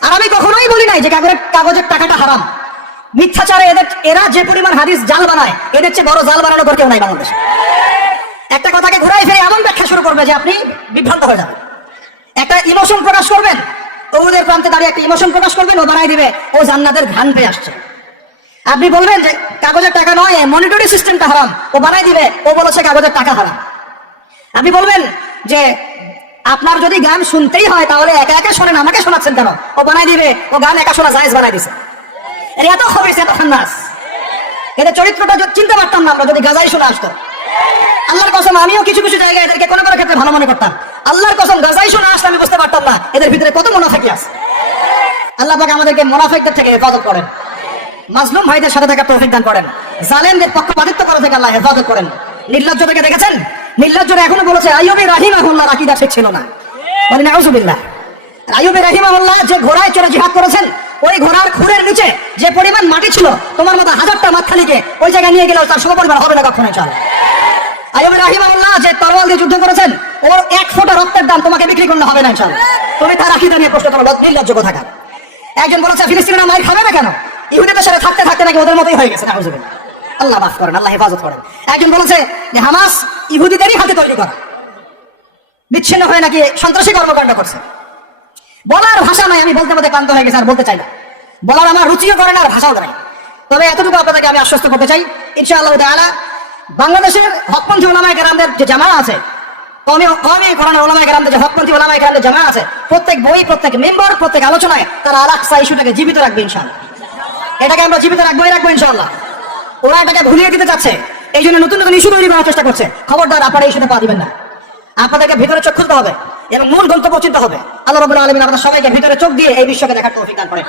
আর আমি কখনোই বলি নাই যে কাগজের টাকাটা হারাম। মিথ্যাচারে এরা যে পরিমাণ হাদিস জাল বানায়, এদের চেয়ে বড় জাল বানানো কেউ নাই বাংলাদেশে। একটা কথাকে ঘুরাই ফিরে এমন ব্যাখ্যা শুরু করবে যে আপনি বিভ্রান্ত হয়ে যাবেন। একটা ইমোশন প্রকাশ করবেন, ওদের প্রান্তে দাঁড়িয়ে একটা ইমোশন প্রকাশ করবেন, ও বানাই দিবে ও জান্নাতের ঘ্রাণ পেয়ে আসছে। আপনি বলবেন যে কাগজের টাকা নয়, মনিটরি সিস্টেমটা হারাম, ও বানাই দিবে ও বলেছে কাগজের টাকা হারাম। আপনি বলবেন যে আপনার যদি গান শুনতেই হয় তাহলে একা একা শোনেন, আমাকে শোনাচ্ছেন কেন, ও বানাই দিবে ও গান একা শোনা জায়েজ বানাই দিছে। এত খবিস, এত খান্নাস, এদের চরিত্রটা চিনতে পারতাম না আমরা যদি গাজাই শুনে আসতো। আল্লাহর কসম, আমিও কিছু কিছু জায়গায় এদেরকে কোনো কোনো ক্ষেত্রে ভালো মনে করতাম। আল্লাহর কসম, গাজাই শুনে আসলে আমি বুঝতে পারতাম না এদের ভিতরে কত মুনাফিকি আছে। আল্লাহ পাক আমাদেরকে মুনাফিকদের থেকে হেফাজত করেন, মাজলুম ভাইদের সাথে থাকার তৌফিক দান করেন, জালেমদের পক্ষপাতিত্ব করা থেকে আল্লাহ হেফাজত করেন। নির্লজ্জতাকে দেখেছেন? নির্লজ্জরা এখনো বলেছে আইয়ুবী রাহিমাহুল্লাহর আকীদা ঠিক ছিল না। বলি নাউযুবিল্লাহ। আইয়ুবী রাহিমাহুল্লাহ যে ঘোড়ায় চড়ে জিহাদ করেছেন, ওই ঘোড়ার খুরের নিচে যে পরিমাণ মাটি ছিল, তোমার মতো হাজারটা মাতখালিকে ওই জায়গায় নিয়ে গেলেও তার সমপরিমাণ হবে না কখনো। চল, আইয়ুবী রাহিমাহুল্লাহ যে তরোয়াল দিয়ে যুদ্ধ করেছেন, ওর 1 ফোঁটা রক্তের দাম তোমাকে বিক্রি করলে হবে না ইনশাআল্লাহ। তুমি তার আকীদা নিয়ে প্রশ্ন করো, নির্লজ্জ কোথাকার। একজন বলেছে ফিলিস্তিনিরা মার খাবে না কেন? ইহুদিদের সাথে থাকতে থাকতে নাকি ওদের মতোই হয়ে গেছে। নাউযুবিল্লাহ। আল্লাহ মাফ করেন, আল্লাহ হেফাজত করেন। একজন বলেছে যে হামাস ইহুদিদেরই হাতে তৈরি করা, বিচ্ছিন্ন হয়ে নাকি সন্ত্রাসী কর্মকাণ্ড করছে। বলার ভাষা নাই, আমি বলতে বলতে ক্লান্ত হয়ে গেছে, আর বলতে চাই না। বলার আমার রুচিও করে না, আর ভাষাও নাই। তবে এতটুকু আপনাদেরকে আমি আশ্বস্ত করতে চাই, ইনশাআল্লাহ তাআলা বাংলাদেশের হকপন্থী ওলামায়ে কেরামদের যে জামা আছে, কওমি কোরআনের ওলামায়ে কেরামদের যে হকপন্থী ওলামায়ে কেরামদের জামা আছে, প্রত্যেক বই, প্রত্যেক মেম্বার, প্রত্যেক আলোচনায় তারা আল-আকসা ইস্যুটাকে জীবিত রাখবে ইনশাআল্লাহ। এটাকে আমরা জীবিত রাখবো ইনশাআল্লাহ। ওরা এটাকে ভুলিয়ে দিতে চাচ্ছে, এই জন্য নতুন নতুন ইস্যু তৈরি করার চেষ্টা করছে। খবরদার, আপনারা ইস্যুতে পা দিবেন না। আপনাদেরকে ভিতরে চোখ খুলতে হবে এবং মূল গন্তব্য চিন্তা হবে। আল্লাহ রাব্বুল আলামিন আমাদের সবাইকে ভিতরে চোখ দিয়ে এই বিশ্বকে দেখার তৌফিক দান করেন।